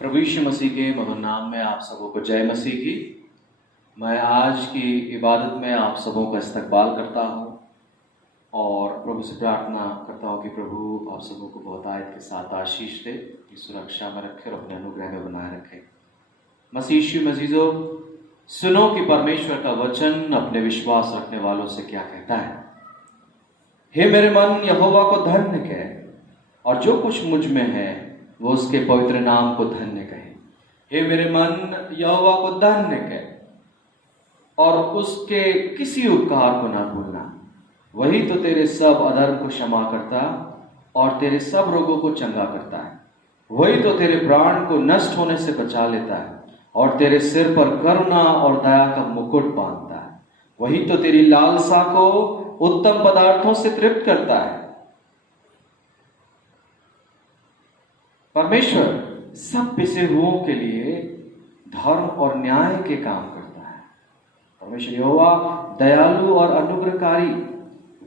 प्रभु यीशु मसीह के मधुर नाम में आप सबों को जय मसीह की। मैं आज की इबादत में आप सबों का इस्तकबाल करता हूँ और प्रभु से प्रार्थना करता हूँ कि प्रभु आप सबों को बहुतायत के साथ आशीष दे, कि सुरक्षा में रखे और अपने अनुग्रह में बनाए रखे। मसीह यीशु मजीजो, सुनो कि परमेश्वर का वचन अपने विश्वास रखने वालों से क्या कहता है। हे मेरे मन, यहोवा को धन्य कह और जो कुछ मुझ में है वो उसके पवित्र नाम को धन्य कहे। हे मेरे मन, यहोवा को धन्य कह और उसके किसी उपकार को ना भूलना। वही तो तेरे सब अधर्म को क्षमा करता और तेरे सब रोगों को चंगा करता है। वही तो तेरे प्राण को नष्ट होने से बचा लेता है और तेरे सिर पर करुणा और दया का मुकुट बांधता है। वही तो तेरी लालसा को उत्तम पदार्थों से तृप्त करता है। परमेश्वर सब पिसे हुओं के लिए धर्म और न्याय के काम करता है। परमेश्वर यहोवा दयालु और अनुग्रहकारी,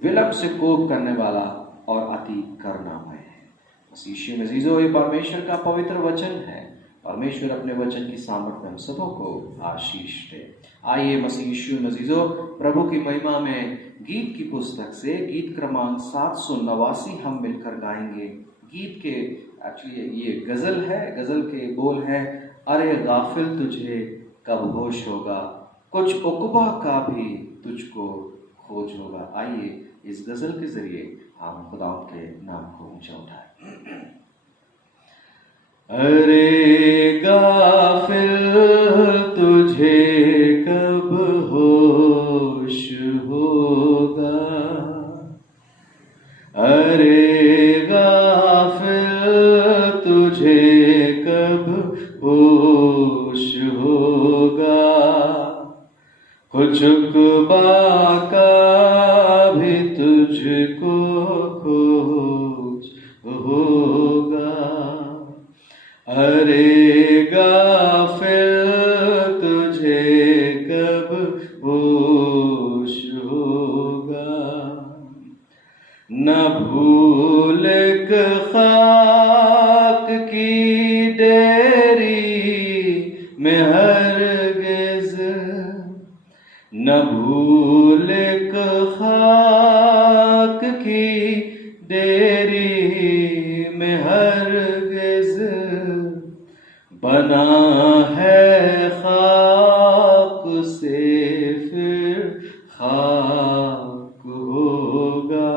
विलंब से कोप करने वाला और अति करुणामय है। मसीह यीशु मसीह, ये परमेश्वर का पवित्र वचन है। परमेश्वर अपने वचन की सामर्थ्य हम सबों को आशीष दे। आइए मसीह यीशु मसीह प्रभु की महिमा में गीत की पुस्तक से गीत क्रमांक 789 हम मिलकर गाएंगे। गीत के एक्चुअली ये गजल है, गजल के बोल हैं, अरे गाफिल तुझे कब होश होगा, कुछ उक़बा का भी तुझको खोज होगा। आइए इस गजल के जरिए हम खुदा के नाम को ऊंचा उठाएं। अरे गाफिल तुझे कब होश होगा, अरे गाफिल तुझे कब होश होगा, कुछ उक़बा का भी तुझको खोज होगा। अरे गाफिल तुझे कब होश होगा, न भूल खाक की डेरी में हरगिज़, न भूल खाक की डेरी में हरगिज़, बना है खाक से फिर खाक होगा।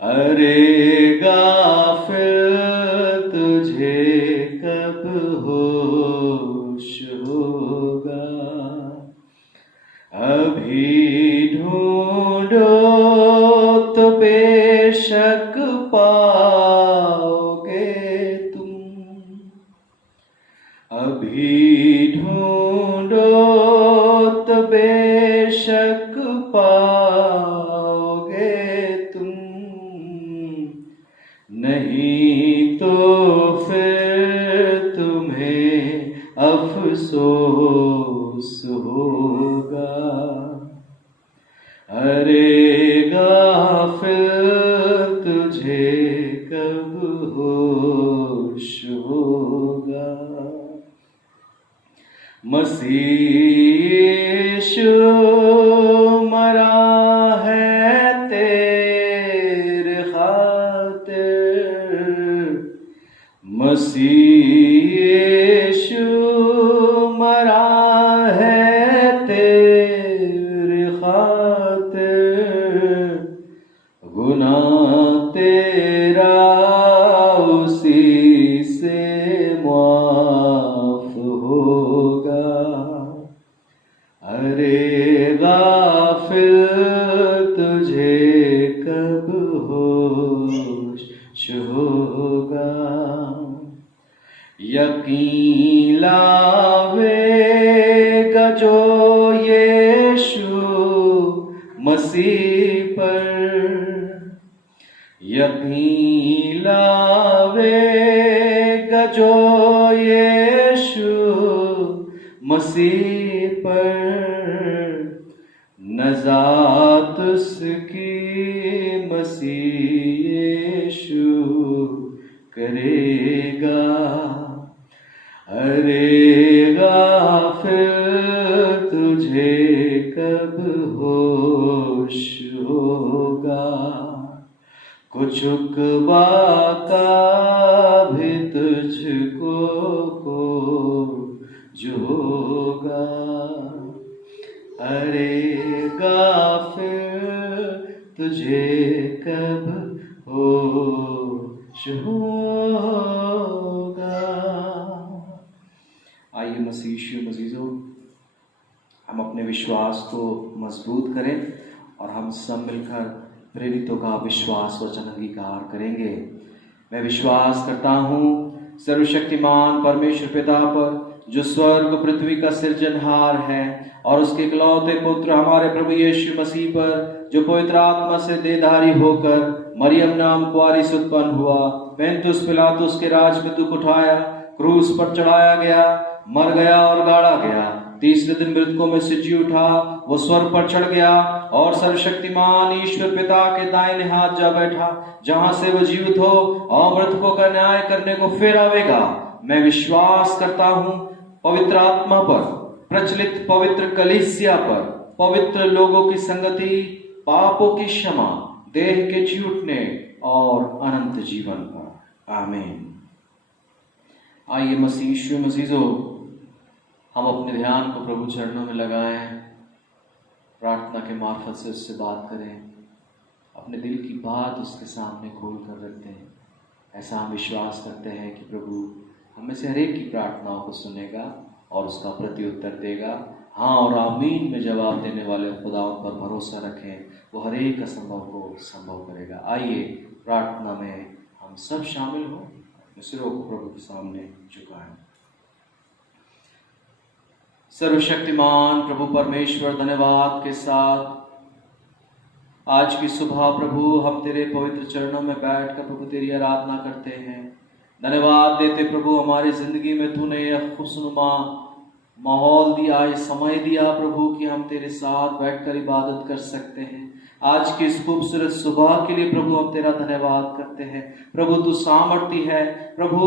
अरे गाफिल तुझे कब होश होगा, अभी ढूंढो तो बेशक पाओगे तुम, अभी ढूंढो तो बेशक पाओगे तुम, नहीं तो फिर तुम्हें अफसोस होगा। अरे गाफिल तुझे कब होश होगा। मसीह यीशु मरा है तेरे खातिर, मसीह यीशु मरा है तेरे खातिर, गुनाह तेरा उसी से माफ होगा। अरे गाफिल तुझे कब होश होगा, यकीन लावेगा जो यीशु मसीह पर, यकीन लावेगा जो यीशु मसीह पर, नजात उसकी मसीह यीशु करेगा। अरे गाफिल तुझे कब होश होगा, कुछ उकबा का भी तुझको जो होगा। अरे गाफिल तुझे कब होश होगा। आइए मसीह मजीजों, हम अपने विश्वास को मजबूत करें और हम सब मिलकर प्रेरितों का विश्वास वचन अंगीकार करेंगे। मैं विश्वास करता हूँ सर्वशक्तिमान परमेश्वर पिता पर, जो स्वर्ग पृथ्वी का सृजनहार है, और उसके इकलौते पुत्र हमारे प्रभु यीशु मसीह पर, जो पवित्र आत्मा से देहधारी होकर मरियम नाम कुआरी से उत्पन्न हुआ, पेंतुस पिलातुस के राज में दुख उठाया, क्रूस पर चढ़ाया गया, मर गया और गाड़ा गया, तीसरे दिन मृतकों में से जी उठा, वो स्वर्ग पर चढ़ गया और सर्वशक्तिमान ईश्वर पिता के दाहिने हाथ जा बैठा, जहां से वो जीवित हो और मृतकों का न्याय करने को फिर आवेगा। मैं विश्वास करता हूँ पवित्र आत्मा पर, प्रचलित पवित्र कलीसिया पर, पवित्र लोगों की संगति, पापों की क्षमा, देह के जी उठने और अनंत जीवन पर। आमीन। आइए मसीजो, हम अपने ध्यान को प्रभु चरणों में लगाएं, प्रार्थना के मार्फत से उससे बात करें, अपने दिल की बात उसके सामने खोल कर रखते हैं। ऐसा हम विश्वास करते हैं कि प्रभु हमें से हर एक की प्रार्थनाओं को सुनेगा और उसका प्रत्युत्तर देगा। हाँ और आमीन में जवाब देने वाले खुदाओं पर भरोसा रखें, वो हर एक असंभव को संभव करेगा। आइए प्रार्थना में हम सब शामिल हों, अपने सिरों को प्रभु के सामने झुकाएं। सर्वशक्तिमान प्रभु परमेश्वर, धन्यवाद के साथ आज की सुबह प्रभु हम तेरे पवित्र चरणों में बैठकर प्रभु तेरी आराधना करते हैं। धन्यवाद देते प्रभु, हमारी जिंदगी में तूने यह खुशनुमा माहौल दिया, ये समय दिया प्रभु कि हम तेरे साथ बैठकर इबादत कर सकते हैं। आज की इस खूबसूरत सुबह के लिए प्रभु हम तेरा धन्यवाद करते हैं। प्रभु तू सामर्थी है, प्रभु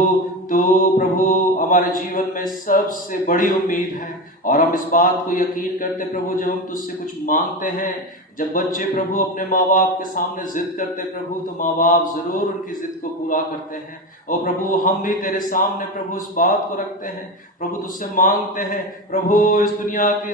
हमारे जीवन में सबसे बड़ी उम्मीद है, और हम इस बात को यकीन करते प्रभु, जब हम तुझसे कुछ मांगते हैं, जब बच्चे प्रभु अपने माँ बाप के सामने जिद करते प्रभु, तो माँ बाप जरूर उनकी जिद को पूरा करते हैं। और प्रभु हम भी तेरे सामने प्रभु इस बात को रखते हैं, प्रभु तुझसे मांगते हैं प्रभु इस दुनिया की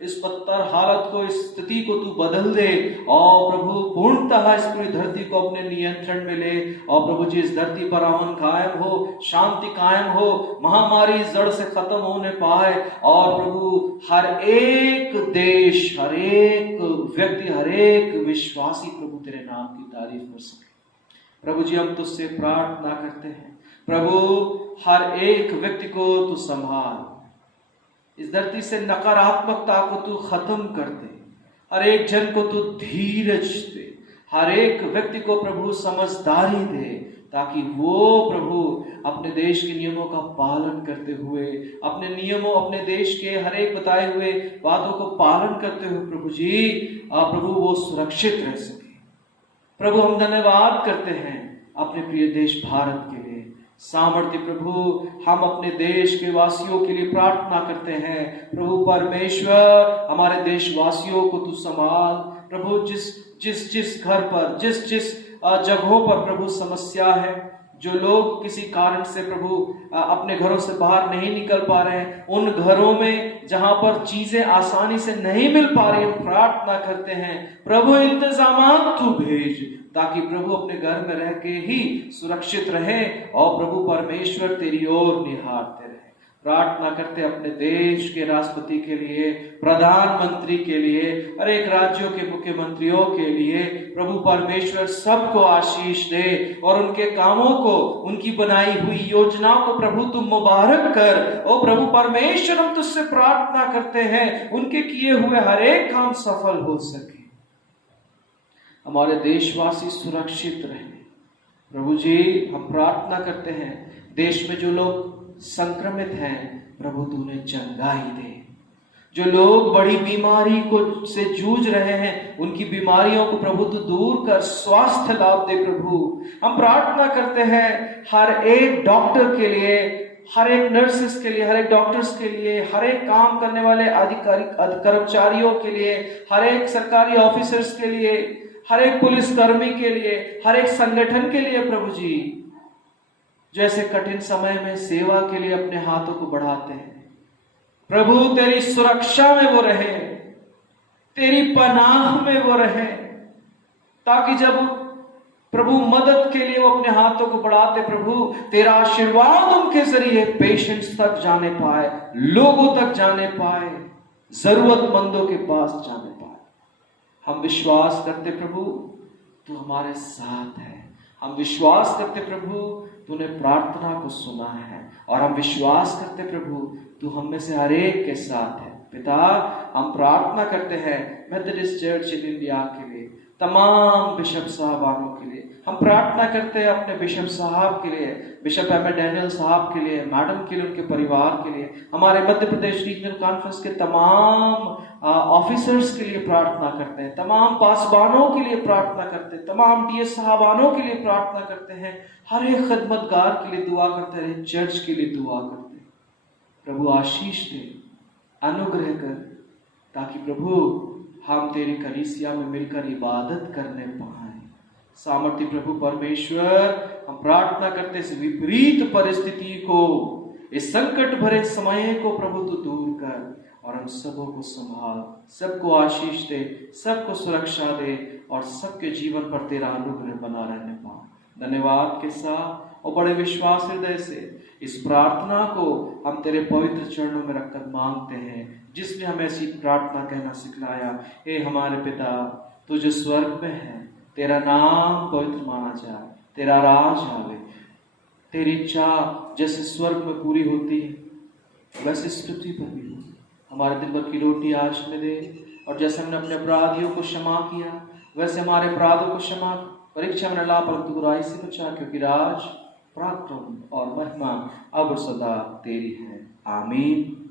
इस पत्थर हालत को, इस स्थिति को तू बदल दे, और प्रभु पूर्णतः इस पूरी धरती को अपने नियंत्रण में ले। और प्रभु जी इस धरती पर अमन कायम हो, शांति कायम हो, महामारी जड़ से खत्म होने पाए, और प्रभु हर एक देश, हर एक व्यक्ति, हर एक विश्वासी प्रभु तेरे नाम की तारीफ कर सके। प्रभु जी हम तुझसे प्रार्थना करते हैं, प्रभु हर एक व्यक्ति को तू संभाल, इस धरती से नकारात्मकता को तू खत्म कर दे, हर एक जन को तू धीरज दे, हर एक व्यक्ति को प्रभु समझदारी दे, ताकि वो प्रभु अपने देश के नियमों का पालन करते हुए, अपने नियमों, अपने देश के हर एक बताए हुए बातों को पालन करते हुए प्रभु जी प्रभु वो सुरक्षित रह सके। प्रभु हम धन्यवाद करते हैं अपने प्रिय देश भारत के लिए। सामर्थ्य प्रभु हम अपने देश के वासियों के लिए प्रार्थना करते हैं। प्रभु परमेश्वर हमारे देशवासियों को तू संभाल प्रभु, जिस घर पर, जिस जगहों पर प्रभु समस्या है, जो लोग किसी कारण से प्रभु अपने घरों से बाहर नहीं निकल पा रहे हैं, उन घरों में जहां पर चीजें आसानी से नहीं मिल पा रही, हम प्रार्थना करते हैं प्रभु इंतजामात तू भेज, ताकि प्रभु अपने घर में रह के ही सुरक्षित रहे और प्रभु परमेश्वर तेरी ओर निहारते रहे। प्रार्थना करते अपने देश के राष्ट्रपति के लिए, प्रधानमंत्री के लिए, हर एक राज्यों के मुख्यमंत्रियों के लिए, प्रभु परमेश्वर सबको आशीष दे और उनके कामों को, उनकी बनाई हुई योजनाओं को प्रभु तुम मुबारक कर। ओ प्रभु परमेश्वर हम तुझसे प्रार्थना करते हैं उनके किए हुए हर एक काम सफल हो सके, हमारे देशवासी सुरक्षित रहे। प्रभु जी हम प्रार्थना करते हैं देश में जो लोग संक्रमित हैं प्रभु तूने चंगाई दे, जो लोग बड़ी बीमारी को से जूझ रहे हैं उनकी बीमारियों को प्रभु तू दूर कर स्वास्थ्य लाभ दे। प्रभु हम प्रार्थना करते हैं हर एक डॉक्टर के लिए, हर एक नर्सेस के लिए, हर एक डॉक्टर्स के लिए, हर एक काम करने वाले अधिकारी कर्मचारियों के लिए, हर एक सरकारी ऑफिसर्स के लिए, हर एक पुलिसकर्मी के लिए, हर एक संगठन के लिए प्रभु जी, जैसे कठिन समय में सेवा के लिए अपने हाथों को बढ़ाते हैं, प्रभु तेरी सुरक्षा में वो रहे, तेरी पनाह में वो रहे, ताकि जब प्रभु मदद के लिए वो अपने हाथों को बढ़ाते, प्रभु तेरा आशीर्वाद उनके जरिए पेशेंट्स तक जाने पाए, लोगों तक जाने पाए, जरूरतमंदों के पास जाने पाए। हम विश्वास करते प्रभु तू हमारे साथ है, हम विश्वास करते प्रभु तूने प्रार्थना को सुना है, और हम विश्वास करते प्रभु तू हम में से हर एक के साथ है। पिता, हम प्रार्थना करते हैं मेथोडिस्ट चर्च इन इंडिया के लिए, तमाम बिशप साहबानों के लिए, हम प्रार्थना करते हैं अपने बिशप साहब के लिए, बिशप एम ए डैनियल साहब के लिए, मैडम के लिए, उनके परिवार के लिए, हमारे मध्य प्रदेश रीजनल कॉन्फ्रेंस के तमाम ऑफिसर्स के लिए प्रार्थना करते हैं, तमाम पासबानों के लिए प्रार्थना करते हैं, तमाम डीएस साहबानों के लिए प्रार्थना करते हैं, हर एक खिदमतगार के लिए दुआ करते हैं, चर्च के लिए दुआ करते हैं। प्रभु आशीष दे, अनुग्रह कर, ताकि प्रभु हम तेरी कलीसिया में मिलकर इबादत करने पाए। सामर्थ्य प्रभु परमेश्वर, हम प्रार्थना करते इस विपरीत परिस्थिति को, इस संकट भरे समय को प्रभु तू दूर कर, और हम सबों को संभाल, सबको आशीष दे, सबको सुरक्षा दे, और सबके जीवन पर तेरा अनुग्रह बना रहने पाए। धन्यवाद के साथ और बड़े विश्वास हृदय से इस प्रार्थना को हम तेरे पवित्र चरणों में रखकर मांगते हैं, जिसने हमें ऐसी प्रार्थना कहना सिखलाया। हे हमारे पिता, तू जो स्वर्ग में है, तेरा नाम पवित्र माना जाए, तेरा राज आवे, तेरी इच्छा जैसे स्वर्ग में पूरी होती है वैसे इस पृथ्वी पर भी हो। हमारे दिन भर की रोटी आज हमें दे, और जैसे हमने अपने अपराधियों को क्षमा किया वैसे हमारे अपराधों को क्षमा, परीक्षा में न ला परंतु बुराई से बचा, क्योंकि राज, पराक्रम और महिमा अब और सदा तेरी है। आमीन।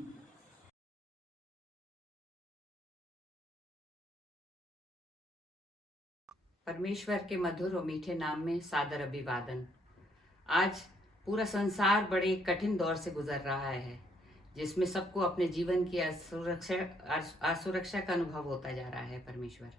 परमेश्वर के मधुर और मीठे नाम में सादर अभिवादन। आज पूरा संसार बड़े कठिन दौर से गुजर रहा है, जिसमें सबको अपने जीवन की असुरक्षा का अनुभव होता जा रहा है परमेश्वर।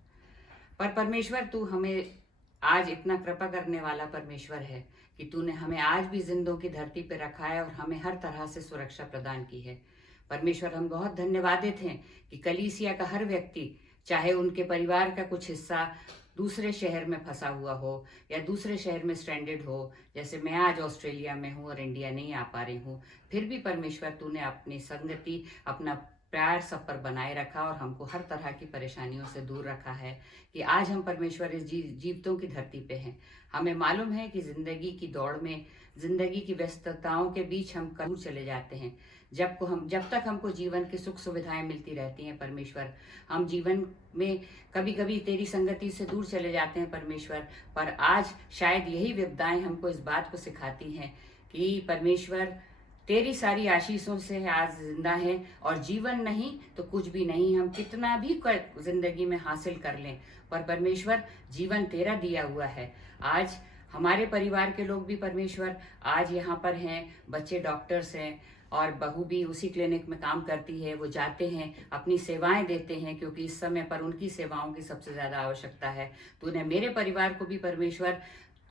पर परमेश्वर, तू हमें आज इतना कृपा करने वाला परमेश्वर है कि तूने हमें आज भी जिंदों की धरती पर रखा है और हमें हर तरह से सुरक्षा प्रदान की है। परमेश्वर, हम बहुत धन्यवादित हैं कि कलीसिया का हर व्यक्ति, चाहे उनके परिवार का कुछ हिस्सा दूसरे शहर में फंसा हुआ हो या दूसरे शहर में स्ट्रैंडेड हो, जैसे मैं आज ऑस्ट्रेलिया में हूँ और इंडिया नहीं आ पा रही हूँ, फिर भी परमेश्वर तूने अपनी संगति, अपना प्यार सब पर बनाए रखा और हमको हर तरह की परेशानियों से दूर रखा है कि आज हम परमेश्वर इस जीवितों की धरती पे हैं। हमें मालूम है कि जिंदगी की दौड़ में, जिंदगी की व्यस्तताओं के बीच हम दूर चले जाते हैं। जब तक हमको जीवन की सुख सुविधाएं मिलती रहती हैं परमेश्वर, हम जीवन में कभी कभी तेरी संगति से दूर चले जाते हैं परमेश्वर। पर आज शायद यही विपदाएं हमको इस बात को सिखाती हैं कि परमेश्वर तेरी सारी आशीषों से आज जिंदा है, और जीवन नहीं तो कुछ भी नहीं, हम कितना भी जिंदगी में हासिल कर लें, पर परमेश्वर जीवन तेरा दिया हुआ है। आज हमारे परिवार के लोग भी परमेश्वर आज यहाँ पर हैं, बच्चे डॉक्टर्स हैं और बहू भी उसी क्लिनिक में काम करती है। वो जाते हैं, अपनी सेवाएं देते हैं, क्योंकि इस समय पर उनकी सेवाओं की सबसे ज्यादा आवश्यकता है। तूने मेरे परिवार को भी परमेश्वर,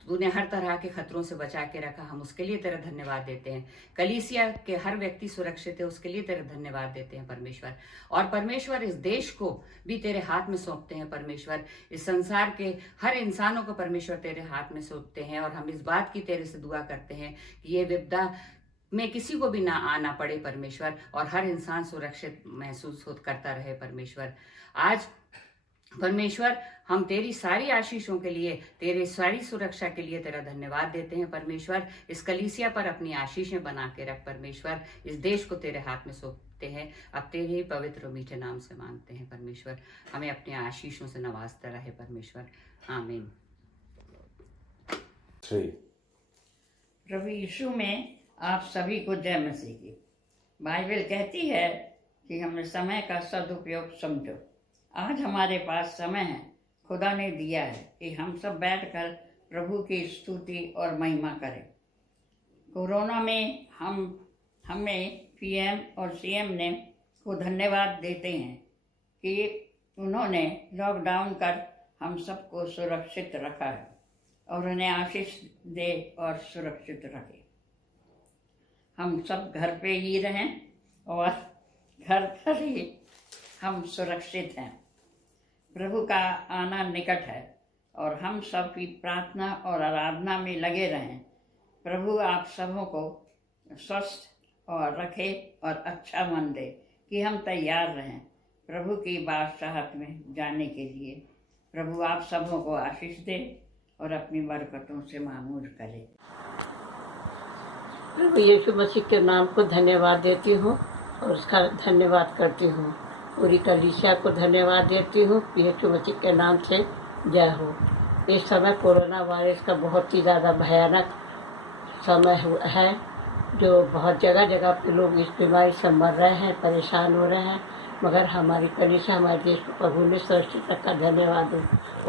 तूने हर तरह के खतरों से बचा के रखा, हम उसके लिए तेरा धन्यवाद देते हैं। कलीसिया के हर व्यक्ति सुरक्षित है, उसके लिए तेरा धन्यवाद देते हैं परमेश्वर। और परमेश्वर, इस देश को भी तेरे हाथ में सौंपते हैं परमेश्वर। इस संसार के हर इंसानों को परमेश्वर तेरे हाथ में सौंपते हैं, और हम इस बात की तेरे से दुआ करते हैं कि ये विपदा में किसी को भी ना आना पड़े परमेश्वर, और हर इंसान सुरक्षित महसूस करता रहे परमेश्वर। आज परमेश्वर, हम तेरी सारी आशीषों के लिए, तेरे सारी सुरक्षा के लिए तेरा धन्यवाद देते हैं परमेश्वर। इस कलीसिया पर अपनी आशीषें बना के रख परमेश्वर। इस देश को तेरे हाथ में सौंपते हैं, अब तेरे ही पवित्र मीठे नाम से मांगते हैं परमेश्वर। हमें अपनी आशीषों से नवाजता रहे परमेश्वर। आमीन। प्रभु यीशु में आप सभी को जय मसीह की। बाइबल कहती है कि हमें समय का सदुपयोग समझो। आज हमारे पास समय है, खुदा ने दिया है कि हम सब बैठकर प्रभु की स्तुति और महिमा करें। कोरोना में हम हमें पीएम और सीएम ने को धन्यवाद देते हैं कि उन्होंने लॉकडाउन कर हम सबको सुरक्षित रखा है और उन्हें आशीष दे और सुरक्षित रखे। हम सब घर पे ही रहें और घर पर ही हम सुरक्षित हैं। प्रभु का आना निकट है और हम सब की प्रार्थना और आराधना में लगे रहें। प्रभु आप सबों को स्वस्थ और रखे और अच्छा मन दे कि हम तैयार रहें प्रभु की बादशाहत में जाने के लिए। प्रभु आप सबों को आशीष दे और अपनी बरकतों से मामूर करे। प्रभु यीशु मसीह के नाम को धन्यवाद देती हूँ और उसका धन्यवाद करती हूँ। पूरी कलीसिया को धन्यवाद देती हूँ। यीशु मसीह के नाम से जय हो। इस समय कोरोना वायरस का बहुत ही ज़्यादा भयानक समय है, जो बहुत जगह जगह पे लोग इस बीमारी से मर रहे हैं, परेशान हो रहे हैं, मगर हमारी कलीसिया हमारे देश को प्रभु ने सुरक्षित रखा। धन्यवाद हो।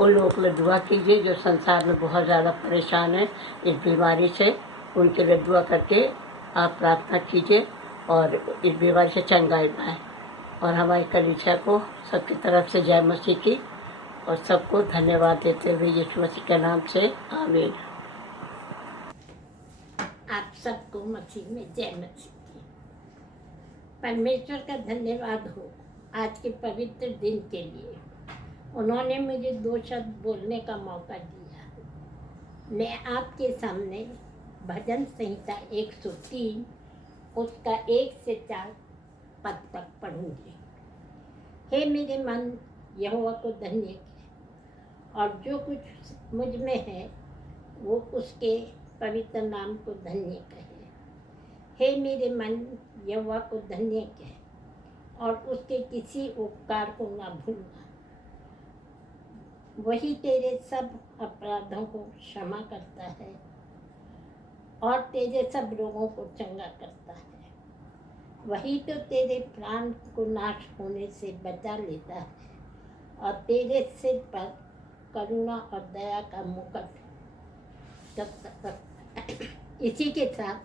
उन लोगों के लिए दुआ कीजिए जो संसार में बहुत ज़्यादा परेशान हैं इस बीमारी से। उनके लिए दुआ करके आप प्रार्थना कीजिए और इस बीमारी से चंगाई पाए। और हमारी कलीसिया को सबकी तरफ से जय मसीह की और सबको धन्यवाद देते हुए यीशु मसीह के नाम से आमीन। आप सबको मसीह में जय मसीह की। परमेश्वर का धन्यवाद हो आज के पवित्र दिन के लिए। उन्होंने मुझे 2 शब्द बोलने का मौका दिया। मैं आपके सामने भजन संहिता 103 उसका 1 से 4 पद तक पढ़ूंगी। हे मेरे मन यहोवा को धन्य कर और जो कुछ मुझ में है वो उसके पवित्र नाम को धन्य कहे। हे मेरे मन यहोवा को धन्य कहे और उसके किसी उपकार को ना भूलना। वही तेरे सब अपराधों को क्षमा करता है और तेरे सब रोगों को चंगा करता है। वही तो तेरे प्राण को नाश होने से बचा लेता है और तेरे सिर पर करुणा और दया का मुकुट रखता है। इसी के साथ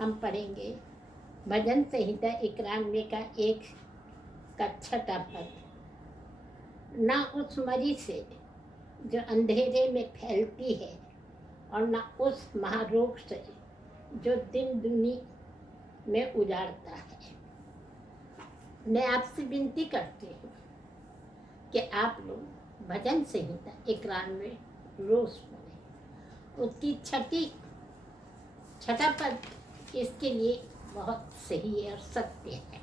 हम पढ़ेंगे भजन संहिता 91 का 1 का 6 पद। ना उस मरी से जो अंधेरे में फैलती है और ना उस महारोग से जो दिन दुनी में उजाड़ता है। मैं आपसे विनती करती हूँ कि आप लोग भजन संहिता 91 रोज पढ़ें। उसकी 6 पद इसके लिए बहुत सही है और सत्य है।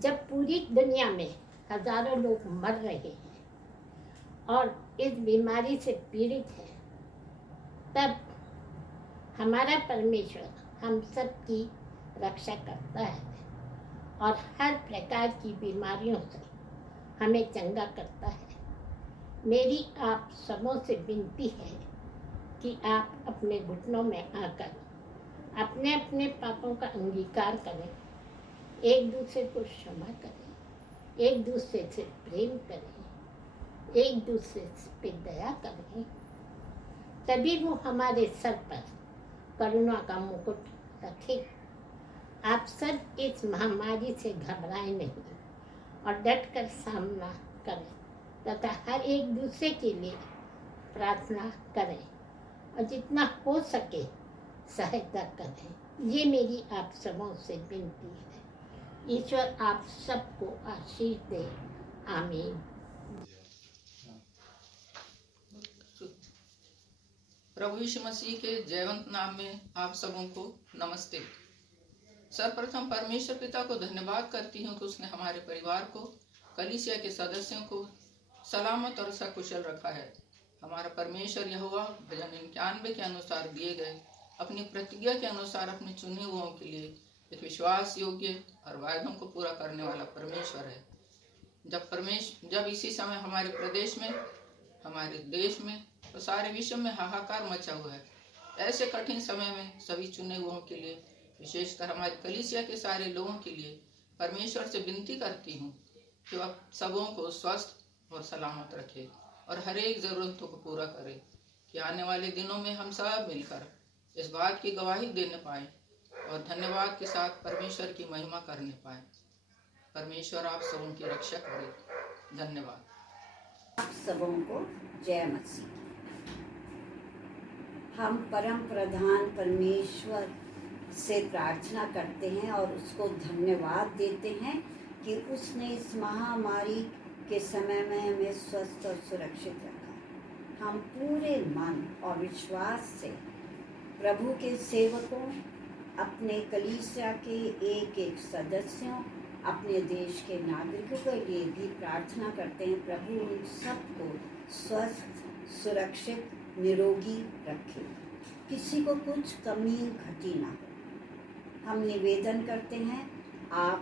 जब पूरी दुनिया में हजारों लोग मर रहे हैं और इस बीमारी से पीड़ित हैं, तब हमारा परमेश्वर हम सब की रक्षा करता है और हर प्रकार की बीमारियों से हमें चंगा करता है। मेरी आप सबों से विनती है कि आप अपने घुटनों में आकर अपने अपने पापों का अंगीकार करें, एक दूसरे को क्षमा करें, एक दूसरे से प्रेम करें, एक दूसरे पे दया करें। तभी वो हमारे सर पर करुणा का मुकुट रखे। आप सब इस महामारी से घबराएं नहीं और डट कर सामना करें तथा हर एक दूसरे के लिए प्रार्थना करें और जितना हो सके सहायता करें। ये मेरी आप सबों से विनती है। ईश्वर आप सबको आशीष दे। आमीन। प्रभु यीशु मसीह के जयवंत नाम में आप सबों को नमस्ते। सर्वप्रथम परमेश्वर पिता को धन्यवाद करती हूँ कि उसने हमारे परिवार को, कलीसिया के सदस्यों को सलामत और सकुशल रखा है। हमारा परमेश्वर यहोवा भजन 91 के अनुसार दिए गए अपनी प्रतिज्ञा के अनुसार अपने चुने हुओं के लिए एक विश्वास योग्य और वायदों को पूरा करने वाला परमेश्वर है। जब इसी समय हमारे प्रदेश में, हमारे देश में और सारे विश्व में हाहाकार मचा हुआ है, ऐसे कठिन समय में सभी चुने हुओं के लिए, विशेषकर हमारे कलीसिया के सारे लोगों के लिए परमेश्वर से विनती करती हूँ कि वह सबों को स्वस्थ और सलामत रखे और हर एक ज़रूरतों को पूरा करे, कि आने वाले दिनों में हम सब मिलकर इस बात की गवाही देने पाए और धन्यवाद के साथ परमेश्वर की महिमा करने पाए। परमेश्वर आप सबों की रक्षा करे। धन्यवाद। आप सबों को जय मसीह। हम परम प्रधान परमेश्वर से प्रार्थना करते हैं और उसको धन्यवाद देते हैं कि उसने इस महामारी के समय में हमें स्वस्थ और सुरक्षित रखा। हम पूरे मन और विश्वास से प्रभु के सेवकों, अपने कलीसिया के एक एक सदस्यों, अपने देश के नागरिकों के लिए भी प्रार्थना करते हैं। प्रभु उन सबको स्वस्थ, सुरक्षित, निरोगी रखे, किसी को कुछ कमी घटी ना हो। हम निवेदन करते हैं आप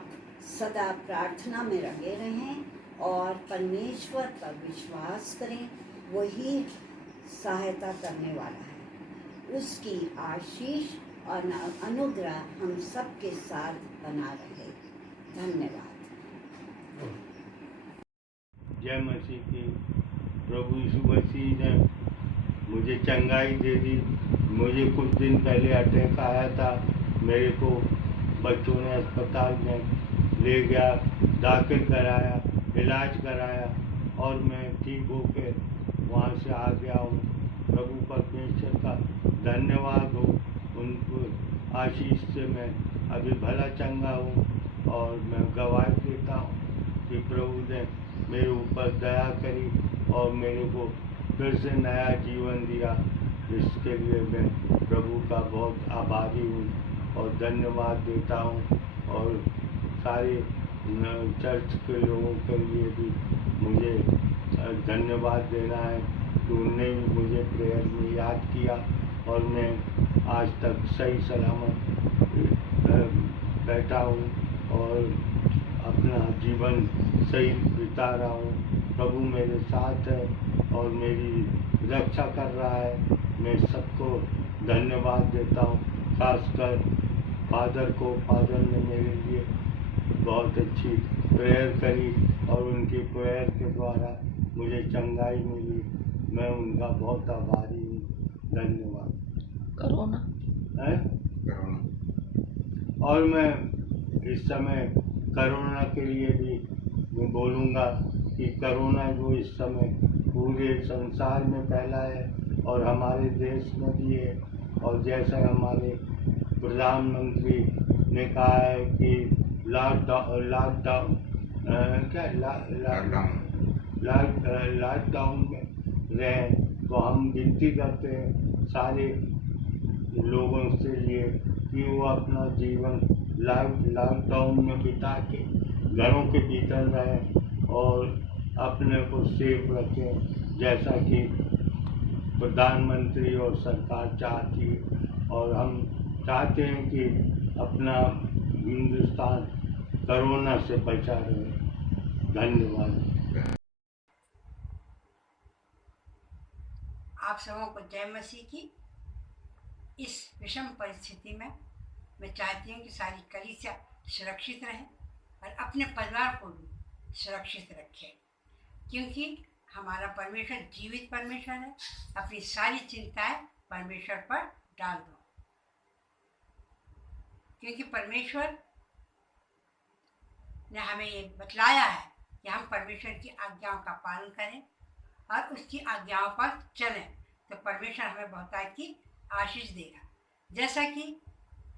सदा प्रार्थना में लगे रहें और परमेश्वर पर विश्वास करें, वही सहायता करने वाला है। उसकी आशीष और अनुग्रह हम सबके साथ बना रहे। धन्यवाद। जय मसीह की। प्रभु यीशु मसीह ने मुझे चंगाई दे दी। मुझे कुछ दिन पहले अटैक आया था, मेरे को बच्चों ने अस्पताल में ले गया, दाखिल कराया, इलाज कराया और मैं ठीक होकर वहाँ से आ गया हूँ। प्रभु परमेश्वर का धन्यवाद हो, उनको आशीष से मैं अभी भला चंगा हूँ और मैं गवाही देता हूँ कि प्रभु ने मेरे ऊपर दया करी और मेरे को फिर से नया जीवन दिया। इसके लिए मैं प्रभु का बहुत आभारी हूँ और धन्यवाद देता हूँ। और सारे चर्च के लोगों के लिए भी मुझे धन्यवाद देना है कि उन्होंने भी मुझे प्रेयर में याद किया और मैं आज तक सही सलामत बैठा हूँ और अपना जीवन सही बिता रहा हूँ। प्रभु मेरे साथ है और मेरी रक्षा कर रहा है। मैं सबको धन्यवाद देता हूँ, खासकर फादर को। फादर ने मेरे लिए बहुत अच्छी प्रेयर करी और उनकी प्रेयर के द्वारा मुझे चंगाई मिली। मैं उनका बहुत आभारी हूँ। धन्यवाद। कोरोना है और मैं इस समय कोरोना के लिए भी मैं बोलूँगा कि कोरोना जो इस समय पूरे संसार में फैला है और हमारे देश में भी है, और जैसा हमारे प्रधानमंत्री ने कहा है कि लॉकडाउन में रहें, तो हम विनती करते हैं सारे लोगों से ये कि वो अपना जीवन लॉकडाउन में बिता के घरों के भीतर रहें और अपने को सेफ रखें, जैसा कि प्रधानमंत्री और सरकार चाहती है। और हम चाहते हैं कि अपना हिंदुस्तान कोरोना से बचा रहे। धन्यवाद। आप सबों को जय मसीह की। इस विषम परिस्थिति में मैं चाहती हूँ कि सारी कलीसिया सुरक्षित रहे और अपने परिवार को भी सुरक्षित रखे, क्योंकि हमारा परमेश्वर जीवित परमेश्वर है। अपनी सारी चिंताएं परमेश्वर पर डाल दो, क्योंकि परमेश्वर ने हमें ये बतलाया है कि हम परमेश्वर की आज्ञाओं का पालन करें और उसकी आज्ञाओं पर चलें, तो परमेश्वर हमें बहुतायत की आशीष देगा। जैसा कि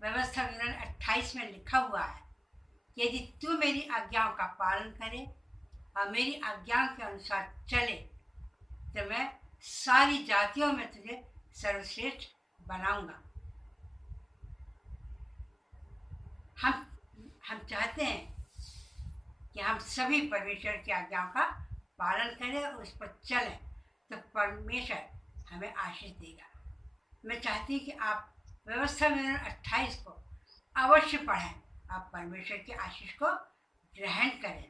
व्यवस्था विवरण 28 में लिखा हुआ है कि यदि तू मेरी आज्ञाओं का पालन करे और मेरी आज्ञाओं के अनुसार चले, तो मैं सारी जातियों में तुझे सर्वश्रेष्ठ बनाऊंगा। हम चाहते हैं कि हम सभी परमेश्वर की आज्ञाओं का पालन करें और उस पर चलें, तो परमेश्वर हमें आशीष देगा। मैं चाहती हूँ कि आप व्यवस्था विवरण 28 को अवश्य पढ़ें, आप परमेश्वर की आशीष को ग्रहण करें।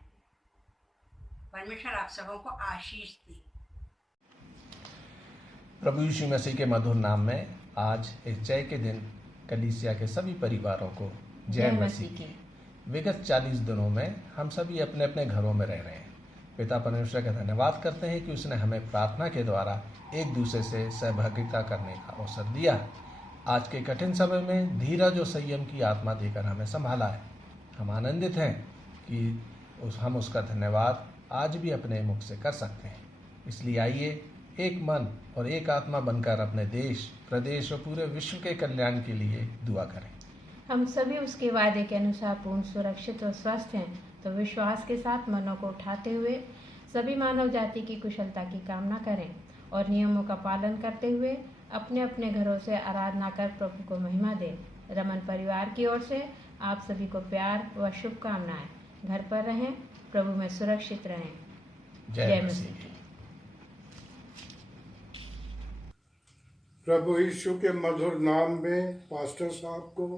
परमेश्वर आप सबों को आशीष दे। प्रभु यीशु मसीह के मधुर नाम में आज इस जय के दिन कलीसिया के सभी परिवारों को जय मसीह की। विगत 40 दिनों में हम सभी अपने अपने घरों में रह रहे हैं। पिता परमेश्वर का धन्यवाद करते हैं कि उसने हमें प्रार्थना के द्वारा एक दूसरे से सहभागिता करने का अवसर दिया। आज के कठिन समय में धीरज और संयम की आत्मा देकर हमें संभाला है। हम आनंदित हैं कि हम उसका धन्यवाद आज भी अपने मुख से कर सकते हैं। इसलिए आइए एक मन और एक आत्मा बनकर अपने देश, प्रदेश और पूरे विश्व के कल्याण के लिए दुआ करें। हम सभी उसके वादे के अनुसार पूर्ण सुरक्षित और स्वस्थ हैं, तो विश्वास के साथ मनों को उठाते हुए सभी मानव जाति की कुशलता की कामना करें और नियमों का पालन करते हुए अपने अपने घरों से आराधना कर प्रभु को महिमा दें। रमन परिवार की ओर से आप सभी को प्यार व शुभकामनाएं। घर पर रहें, प्रभु में सुरक्षित रहें। जय मसीह। प्रभु यीशु के मधुर नाम में पास्टर साहब को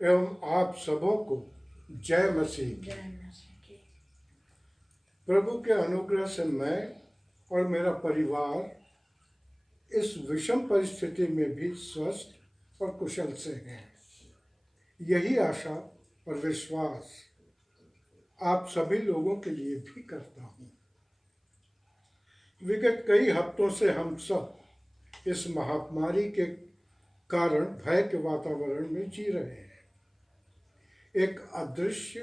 एवं आप सबों को जय मसीह। प्रभु के अनुग्रह से मैं और मेरा परिवार इस विषम परिस्थिति में भी स्वस्थ और कुशल से हैं। यही आशा और विश्वास आप सभी लोगों के लिए भी करता हूँ। विगत कई हफ्तों से हम सब इस महामारी के कारण भय के वातावरण में जी रहे हैं। एक अदृश्य,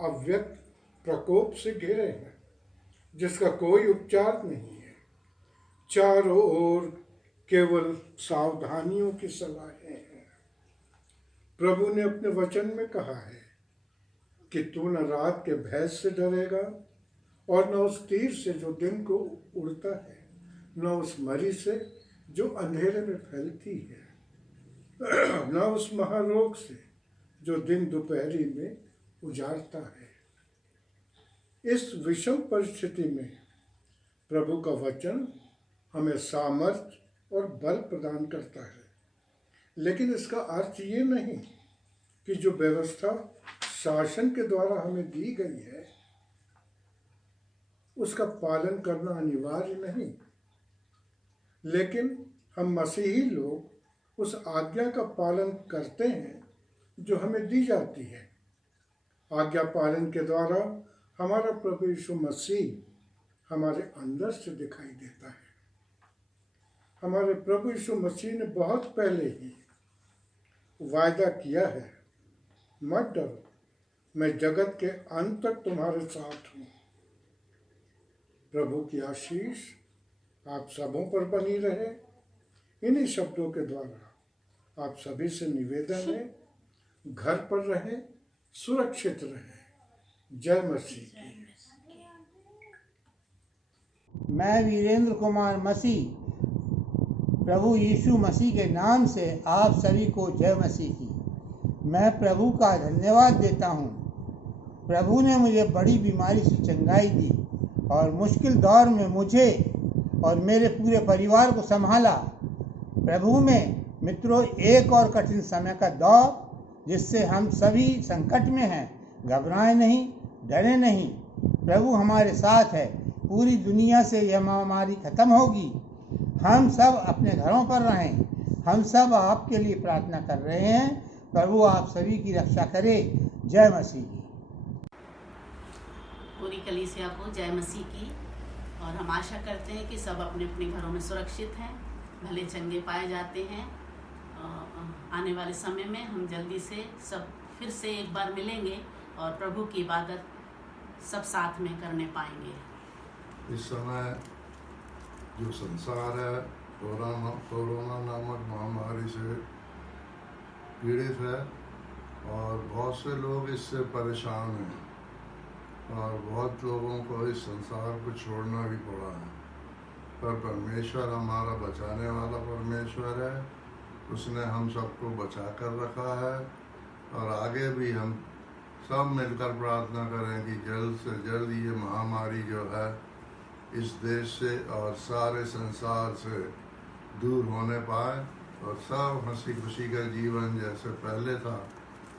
अव्यक्त प्रकोप से घिरे हैं जिसका कोई उपचार नहीं है। चारों ओर केवल सावधानियों की सलाहें हैं। प्रभु ने अपने वचन में कहा है कि तू न रात के भय से डरेगा और न उस तीर से जो दिन को उड़ता है, न उस मरी से जो अंधेरे में फैलती है, न उस महारोग से जो दिन दोपहरी में उजाड़ता है। इस विषम परिस्थिति में प्रभु का वचन हमें सामर्थ्य और बल प्रदान करता है, लेकिन इसका अर्थ ये नहीं कि जो व्यवस्था शासन के द्वारा हमें दी गई है उसका पालन करना अनिवार्य नहीं। लेकिन हम मसीही लोग उस आज्ञा का पालन करते हैं जो हमें दी जाती है। आज्ञा पालन के द्वारा हमारा प्रभु यीशु मसीह हमारे अंदर से दिखाई देता है। हमारे प्रभु यीशु मसीह ने बहुत पहले ही वायदा किया है, मत डरो, मैं जगत के अंत तक तुम्हारे साथ हूँ। प्रभु की आशीष आप सबों पर बनी रहे। इन्हीं शब्दों के द्वारा आप सभी से निवेदन है, घर पर रहें, सुरक्षित रहें। जय मसीह। मैं वीरेंद्र कुमार मसीह प्रभु यीशु मसीह के नाम से आप सभी को जय मसीह की। मैं प्रभु का धन्यवाद देता हूँ। प्रभु ने मुझे बड़ी बीमारी से चंगाई दी और मुश्किल दौर में मुझे और मेरे पूरे परिवार को संभाला। प्रभु में मित्रों, एक और कठिन समय का दौर जिससे हम सभी संकट में हैं, घबराएं नहीं, डरे नहीं। प्रभु हमारे साथ है। पूरी दुनिया से यह महामारी खत्म होगी। हम सब अपने घरों पर रहें। हम सब आपके लिए प्रार्थना कर रहे हैं। प्रभु आप सभी की रक्षा करे। जय मसीह की। पूरी कलीसिया को जय मसीह की। और हम आशा करते हैं कि सब अपने अपने घरों में सुरक्षित हैं, भले चंगे पाए जाते हैं। आने वाले समय में हम जल्दी से सब फिर से एक बार मिलेंगे और प्रभु की इबादत सब साथ में करने पाएंगे। इस समय जो संसार है कोरोना नामक महामारी से पीड़ित है और बहुत से लोग इससे परेशान हैं और बहुत लोगों को इस संसार को छोड़ना भी पड़ा है। पर परमेश्वर हमारा बचाने वाला परमेश्वर है। उसने हम सबको बचा कर रखा है और आगे भी हम सब मिलकर प्रार्थना करें कि जल्द से जल्द ये महामारी जो है इस देश से और सारे संसार से दूर होने पाए और सब हंसी खुशी का जीवन जैसे पहले था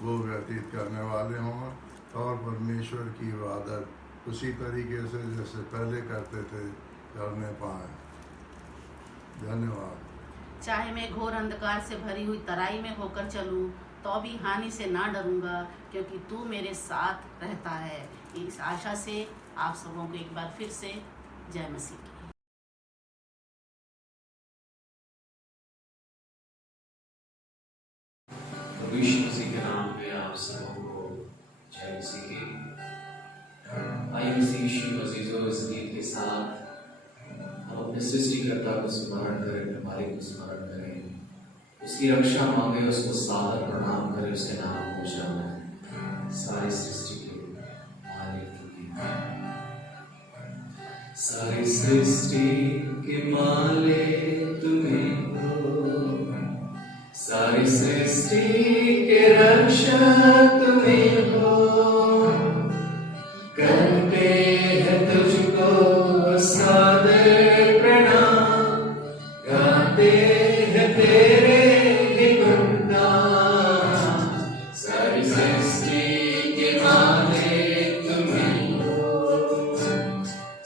वो व्यतीत करने वाले हों और परमेश्वर की इबादत उसी तरीके से जैसे पहले करते थे करने पाए। धन्यवाद। चाहे मैं घोर अंधकार से भरी हुई तराई में होकर चलूं तो भी हानि से ना डरूंगा, क्योंकि तू मेरे साथ रहता है। इस आशा से आप सबों को एक बार फिर से जय मसीह की। प्रभु यीशु मसीह के नाम में आप सबको जय मसीह की। आइए मसीह यीशु अजीजों इस गीत के साथ हम अपने सृष्टिकर्ता को स्मरण करें, अपने मालिक को स्मरण करें, उसकी रक्षा मांगे, उसको सादर प्रणाम करें, उसके नाम को जाने सारी सृष्टि के मालिक की। सारी सृष्टि के मालिक तुम्हें हो, सारी सृष्टि के रक्षक तुम्हें हो, करते हैं तुझको सादर प्रणाम, गाते हैं तेरे ही गुणगान। सारी सृष्टि के मालिक तुम्हें हो,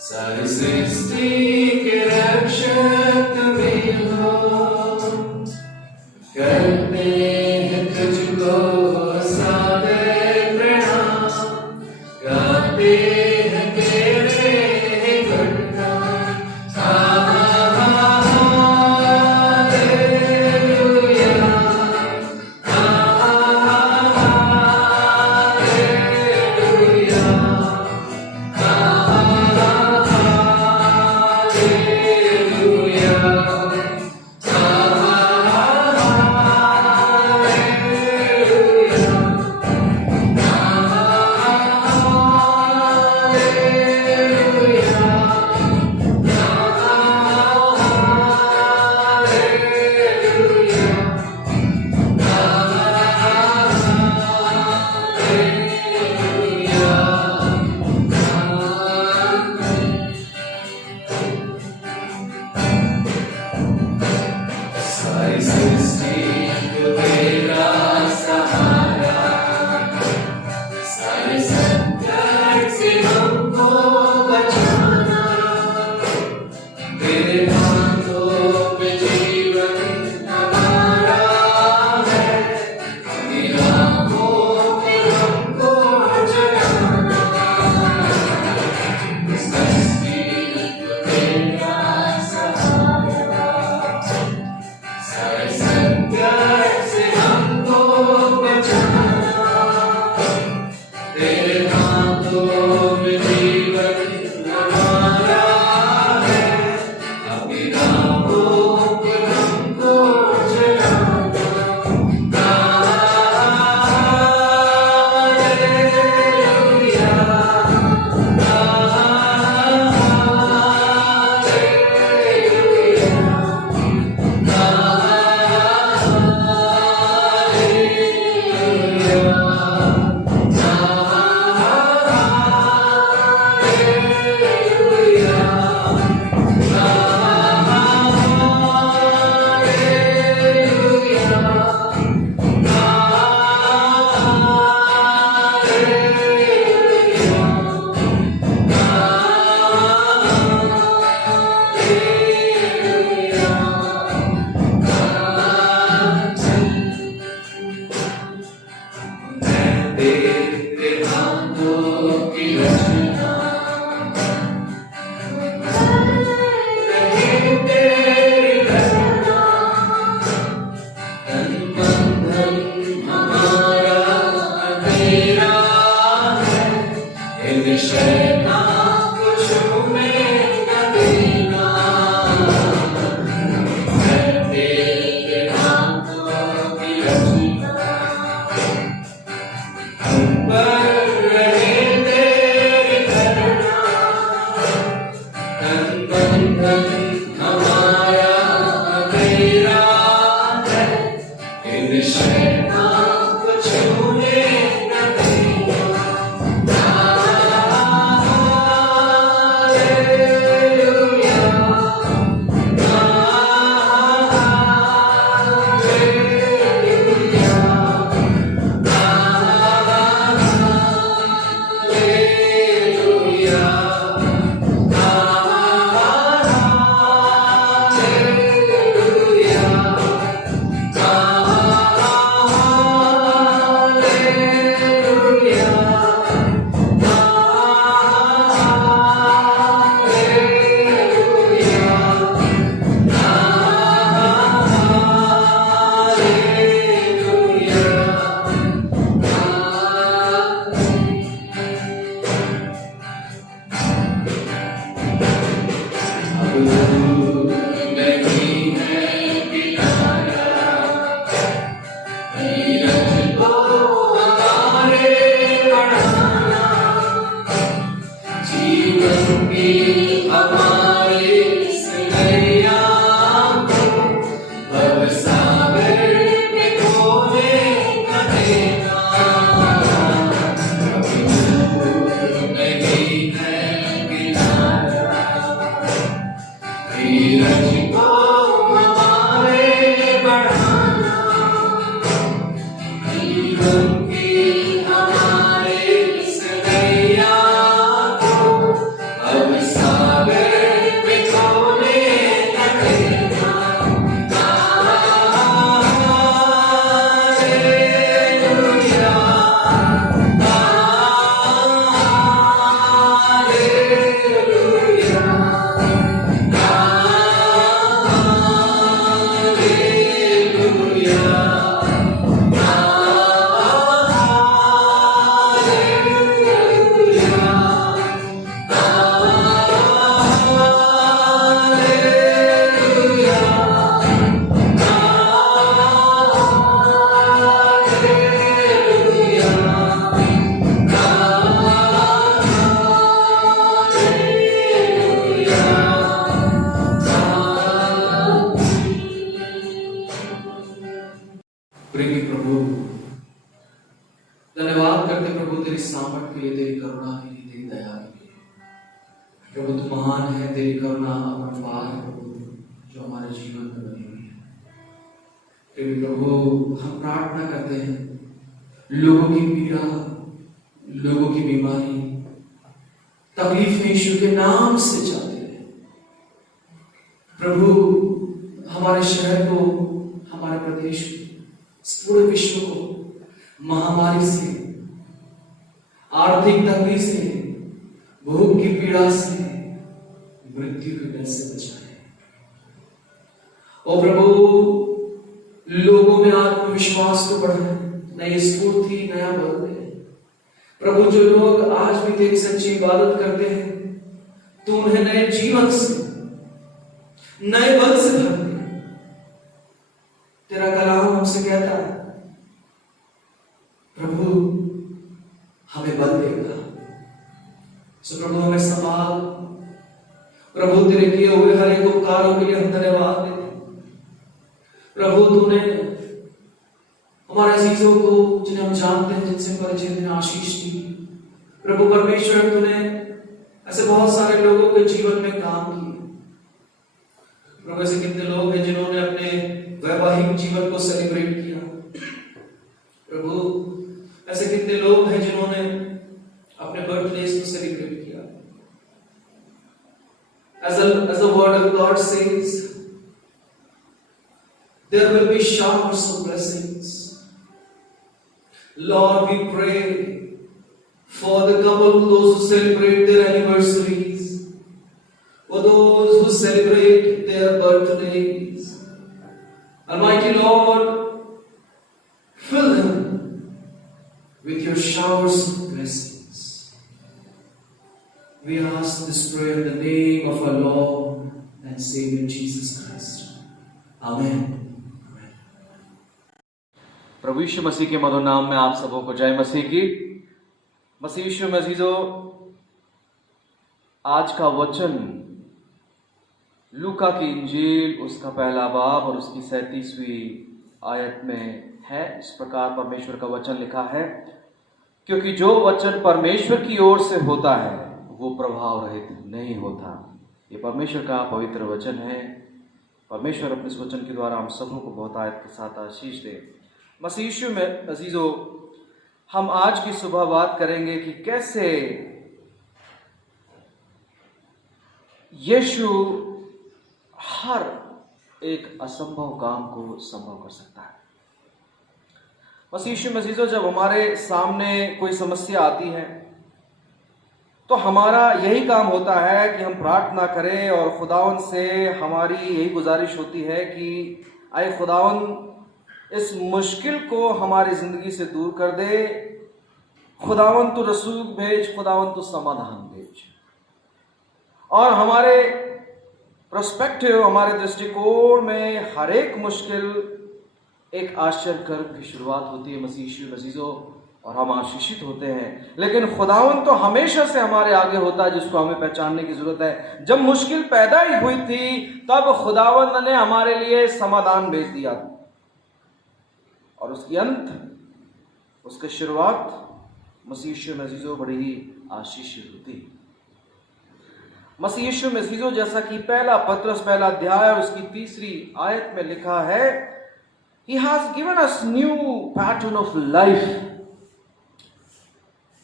सारी सृष्टि के रक्षक तुम्हें हो, करते हैं तुझको सादर प्रणाम, गाते हैं तेरे गुणगान। सारी सृष्टि को तेरा सहारा, सारे संकट से हमको बचाना, तेरे हाथों में जीवन हमारा है, तेरी आँखों में हमको जगाना। सृष्टि को तेरा सहारा, सारे संकट से हमको बचाना, तेरे हाथों में जीवन हमारा है, अपनी राहों पर हमको चलाना। हालेलुया, हालेलुया, प्रेमी प्रभु, धन्यवाद करते प्रभु तेरी सामर्थ के लिए, तेरी करुणा के लिए, तेरी दया के लिए। प्रभु तू महान है, तेरी करुणा अपरंपार है प्रभु, जो हमारे जीवन में बनी हुई है। प्रेमी प्रभु, हम प्रार्थना करते हैं, लोगों की पीड़ा, लोगों की बीमारी, तकलीफें यीशु के नाम से जाते हैं प्रभु। हमारे शहर को, हमारे प्रदेश को, पूरे विश्व को महामारी से, आर्थिक तंगी से, भूख की पीड़ा से, मृत्यु के डर से बचाए। और प्रभु, लोगों में आत्मविश्वास को बढ़ाए, नई स्फूर्ति, नया बल दे प्रभु। जो लोग आज भी तेरी सच्ची इबादत करते हैं, तू उन्हें नए जीवन से, नए बल से भर दे। तेरा कलाम हमसे कहता है प्रभु हमें बल देगा। सो प्रभु हमें संभाल प्रभु, तेरे किए हुए हर एक उपकारों के लिए हम धन्यवाद देते प्रभु। तूने हमारे अजीजों को, जिन्हें हम जानते हैं, जिनसे परिचय देने आशीष दी प्रभु परमेश्वर। तूने ऐसे बहुत सारे लोगों के जीवन में काम किए प्रभु। ऐसे कितने लोग हैं जिन्होंने अपने वैवाहिक जीवन को सेलिब्रेट किया प्रभु। ऐसे कितने लोग हैं जिन्होंने अपने बर्थडे को सेलिब्रेट किया। As the word of God says, there will be showers of blessings. Lord, we pray for the couple, those who celebrate their anniversaries, for those who celebrate their birthdays. Almighty Lord, fill them with your showers of blessings. We ask this prayer in the name of our Lord and Savior Jesus Christ. Amen. प्रभु यीशु मसीह के मधुर नाम में आप सबों को जय मसीह की। मसीह यीशु में अजीजों, आज का वचन लूका की इंजील उसका पहला बाब और उसकी 37वीं आयत में है। इस प्रकार परमेश्वर का वचन लिखा है, क्योंकि जो वचन परमेश्वर की ओर से होता है वो प्रभाव रहित नहीं होता। ये परमेश्वर का पवित्र वचन है। परमेश्वर अपने इस वचन के द्वारा हम सबों को बहुत आयत के साथ आशीष दे। मसीह यीशु में अजीजों, हम आज की सुबह बात करेंगे कि कैसे यीशु हर एक असंभव काम को संभव कर सकता है। मसीह यीशु में अजीजों, जब हमारे सामने कोई समस्या आती है तो हमारा यही काम होता है कि हम प्रार्थना करें और खुदावन से हमारी यही गुजारिश होती है कि आए खुदावन इस मुश्किल को हमारी जिंदगी से दूर कर दे। खुदावन तू रसूल भेज, खुदावन तू समाधान भेज। और हमारे पर्सपेक्टिव, हमारे दृष्टिकोण में हर एक मुश्किल एक आश्चर्य कर्म की शुरुआत होती है मसीह यीशु अजीजों, और हम आशीषित होते हैं। लेकिन खुदावन तो हमेशा से हमारे आगे होता है, जिसको हमें पहचानने की जरूरत है। जब मुश्किल पैदा ही हुई थी तब खुदावन ने हमारे लिए समाधान भेज दिया, और उसकी अंत, उसकी शुरुआत मसीह यीशु में अजीजों बड़ी ही आशीषित होती। मसीह यीशु में अजीजों, जैसा कि पहला पत्रस पहला अध्याय और उसकी 3री आयत में लिखा है, He has given us new pattern of life.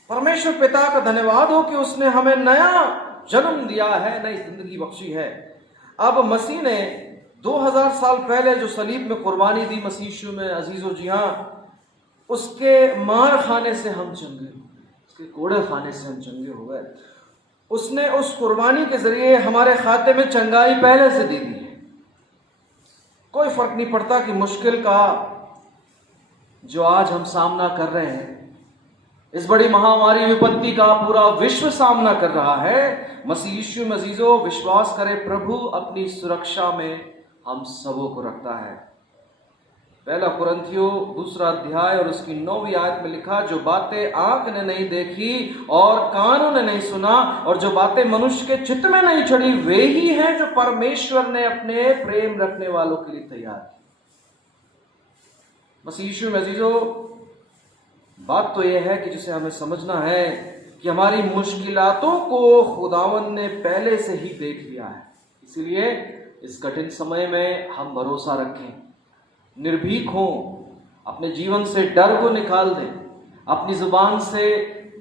परमेश्वर पिता का धन्यवाद हो कि उसने हमें नया जन्म दिया है, नई जिंदगी बख्शी है। अब मसीह ने 2000 साल पहले जो सलीब में कुर्बानी दी मसीह यीशु में अजीजों, जी हाँ, उसके मार खाने से हम चंगे, उसके कोड़े खाने से हम चंगे हो गए। उसने उस कुर्बानी के जरिए हमारे खाते में चंगाई पहले से दे दी है। कोई फर्क नहीं पड़ता कि मुश्किल का जो आज हम सामना कर रहे हैं, इस बड़ी महामारी विपत्ति का पूरा विश्व सामना कर रहा है, मसीह यीशु में अजीजों विश्वास करें, प्रभु अपनी सुरक्षा में हम सबों को रखता है। पहला कुरिन्थियों 2 अध्याय और उसकी 9वीं आयत में लिखा, जो बातें आंख ने नहीं देखी और कानों ने नहीं सुना और जो बातें मनुष्य के चित्त में नहीं चढ़ी, वे ही हैं जो परमेश्वर ने अपने प्रेम रखने वालों के लिए तैयार की। मसीह यीशु में अजीजों, बात तो यह है कि जिसे हमें समझना है कि हमारी मुश्किलातों को खुदावन ने पहले से ही देख लिया है। इसलिए इस कठिन समय में हम भरोसा रखें, निर्भीक हों, अपने जीवन से डर को निकाल दें, अपनी जुबान से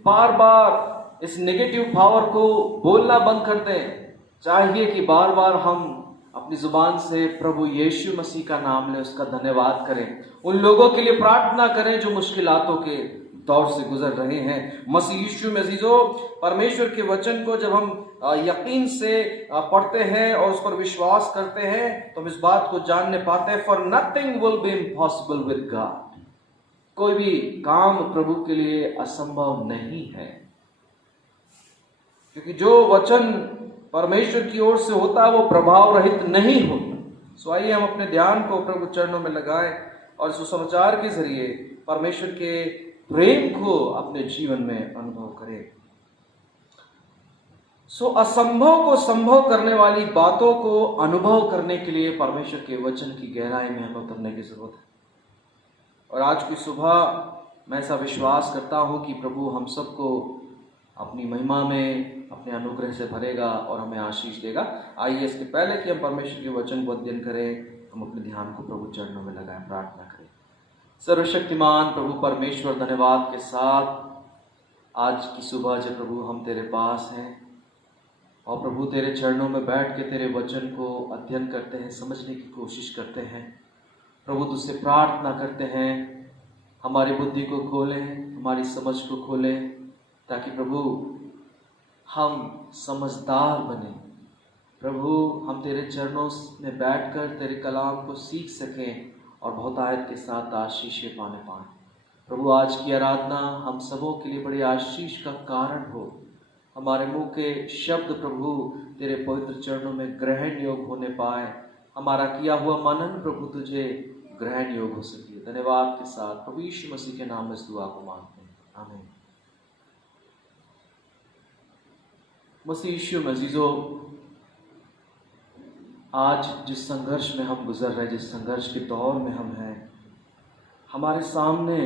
बार बार इस नेगेटिव पावर को बोलना बंद कर दें। चाहिए कि बार बार हम अपनी जुबान से प्रभु यीशु मसीह का नाम लें, उसका धन्यवाद करें, उन लोगों के लिए प्रार्थना करें जो मुश्किलातों के दौर से गुजर रहे हैं। मसीह यीशु में अजीजों, परमेश्वर के वचन को जब हम यकीन से पढ़ते हैं और उस पर विश्वास करते हैं तो हम इस बात को जानने पाते हैं, for nothing will be impossible with God. कोई भी काम प्रभु के लिए असंभव नहीं है, क्योंकि जो वचन परमेश्वर की ओर से होता है वो प्रभाव रहित नहीं होता। सो आइए हम अपने ध्यान को प्रभु चरणों में लगाएं और सुसमाचार के जरिए परमेश्वर के प्रेम को अपने जीवन में अनुभव करें। सो असंभव को संभव करने वाली बातों को अनुभव करने के लिए परमेश्वर के वचन की गहराई में हमें उतरने की जरूरत है। और आज की सुबह मैं ऐसा विश्वास करता हूं कि प्रभु हम सबको अपनी महिमा में अपने अनुग्रह से भरेगा और हमें आशीष देगा। आइए इसके पहले कि हम परमेश्वर के वचन को अध्ययन करें, हम अपने ध्यान को प्रभु चरणों में लगाएं, प्रार्थना करें। सर्वशक्तिमान प्रभु परमेश्वर, धन्यवाद के साथ आज की सुबह जब प्रभु हम तेरे पास हैं और प्रभु तेरे चरणों में बैठ के तेरे वचन को अध्ययन करते हैं, समझने की कोशिश करते हैं। प्रभु तुझसे प्रार्थना करते हैं हमारी बुद्धि को खोलें, हमारी समझ को खोलें, ताकि प्रभु हम समझदार बने। प्रभु हम तेरे चरणों में बैठकर तेरे कलाम को सीख सकें और बहुतायत के साथ आशीषें पाने पाएं। प्रभु आज की आराधना हम सबों के लिए बड़ी आशीष का कारण हो। हमारे मुंह के शब्द प्रभु तेरे पवित्र चरणों में ग्रहण योग होने पाए। हमारा किया हुआ मनन प्रभु तुझे ग्रहण योग हो सके। धन्यवाद के साथ प्रभु यीशु मसीह के नाम में इस दुआ को मांगते हैं, आमीन। मसीह यीशु में अजीजों, आज जिस संघर्ष में हम गुजर रहे, जिस संघर्ष के दौर में हम हैं, हमारे सामने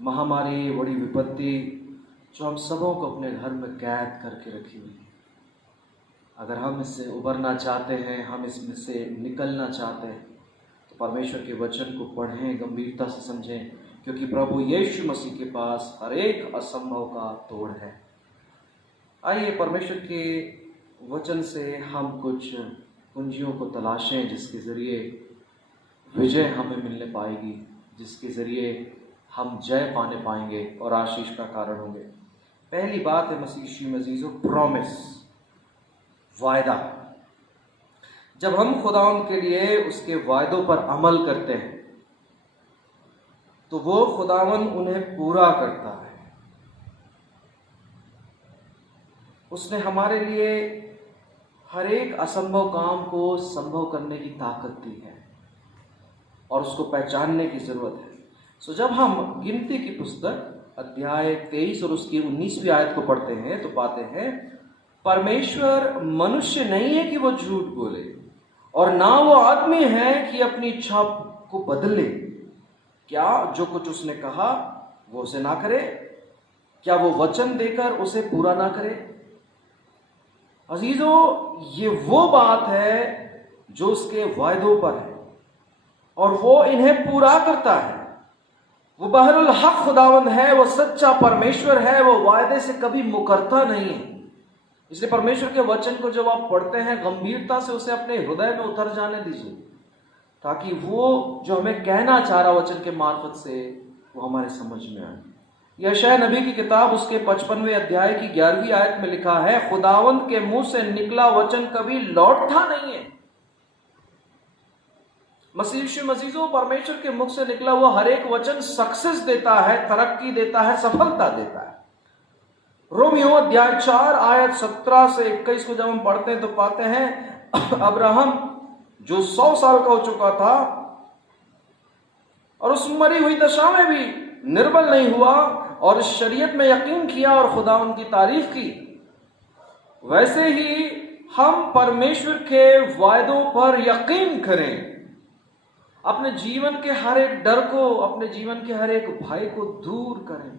महामारी, बड़ी विपत्ति जो हम सबों को अपने घर में कैद करके रखी हुई है। अगर हम इससे उबरना चाहते हैं, हम इसमें से निकलना चाहते हैं, तो परमेश्वर के वचन को पढ़ें, गंभीरता से समझें, क्योंकि प्रभु यीशु मसीह के पास हर एक असंभव का तोड़ है। आइए परमेश्वर के वचन से हम कुछ कुंजियों को तलाशें जिसके ज़रिए विजय हमें मिलने पाएगी, जिसके ज़रिए हम जय पाने पाएंगे और आशीष का कारण होंगे। पहली बात है मसीह यीशु में अजीजों, प्रॉमिस, वायदा। जब हम खुदावंद के लिए उसके वायदों पर अमल करते हैं तो वो खुदावंद उन्हें पूरा करता है। उसने हमारे लिए हर एक असंभव काम को संभव करने की ताकत दी है और उसको पहचानने की जरूरत है। सो जब हम गिनती की पुस्तक अध्याय 23 और उसकी 19वीं आयत को पढ़ते हैं तो पाते हैं, परमेश्वर मनुष्य नहीं है कि वो झूठ बोले और ना वो आदमी है कि अपनी इच्छा को बदले। क्या जो कुछ उसने कहा वो उसे ना करे? क्या वो वचन देकर उसे पूरा ना करे? अजीजों, ये वो बात है जो उसके वायदों पर है और वो इन्हें पूरा करता है। वो बहरुल हक खुदावंद है, वो सच्चा परमेश्वर है, वो वायदे से कभी मुकरता नहीं है। इसलिए परमेश्वर के वचन को जब आप पढ़ते हैं, गंभीरता से उसे अपने हृदय में उतर जाने दीजिए, ताकि वो जो हमें कहना चाह रहा वचन के मार्फत से वो हमारे समझ में आए। यशायाह नबी की किताब उसके 55वें अध्याय की 11वीं आयत में लिखा है, खुदावंद के मुंह से निकला वचन कभी लौटता नहीं है। मसीह यीशु मसीह परमेश्वर के मुख से निकला हुआ हर एक वचन सक्सेस देता है, तरक्की देता है, सफलता देता है। रोमियो अध्याय 4 आयत 17 से 21 को जब हम पढ़ते हैं तो पाते हैं, अब्राहम जो 100 साल का हो चुका था और उस मरी हुई दशा में भी निर्बल नहीं हुआ और शरीयत में यकीन किया और खुदा उनकी तारीफ की, वैसे ही हम परमेश्वर के वायदों पर यकीन करें अपने जीवन के हर एक डर को, अपने जीवन के हर एक भय को दूर करें,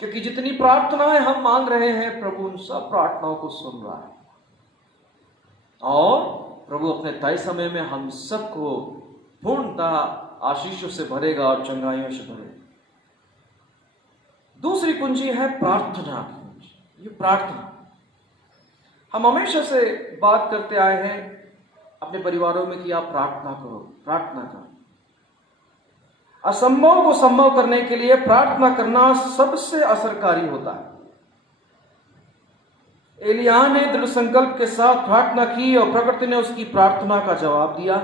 क्योंकि जितनी प्रार्थनाएं हम मांग रहे हैं प्रभु उन सब प्रार्थनाओं को सुन रहा है और प्रभु अपने तय समय में हम सबको पूर्णतः आशीषों से भरेगा और चंगाइयों से भरेगा। दूसरी कुंजी है प्रार्थना की कुंजी। ये प्रार्थना हम हमेशा से बात करते आए हैं अपने परिवारों में कि आप प्रार्थना करो, प्रार्थना करो। असंभव को संभव करने के लिए प्रार्थना करना सबसे असरकारी होता है। एलिय्याह ने दृढ़ संकल्प के साथ प्रार्थना की और प्रकृति ने उसकी प्रार्थना का जवाब दिया।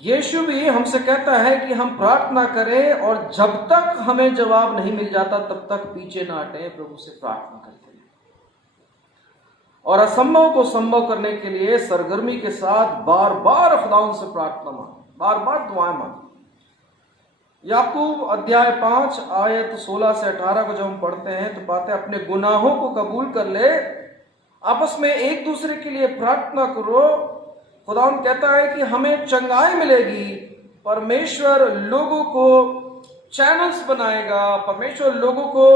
यीशु भी हमसे कहता है कि हम प्रार्थना करें और जब तक हमें जवाब नहीं मिल जाता तब तक पीछे ना हटें, प्रभु से प्रार्थना करते हैं और असंभव को संभव करने के लिए सरगर्मी के साथ बार बार खुदावंद से प्रार्थना मांगे, बार बार दुआएं मांगे। याकूब अध्याय 5 आयत 16 से 18 को जब हम पढ़ते हैं तो पाते हैं अपने गुनाहों को कबूल कर ले, आपस में एक दूसरे के लिए प्रार्थना करो। खुदावंद कहता है कि हमें चंगाई मिलेगी, परमेश्वर लोगों को चैनल्स बनाएगा, परमेश्वर लोगों को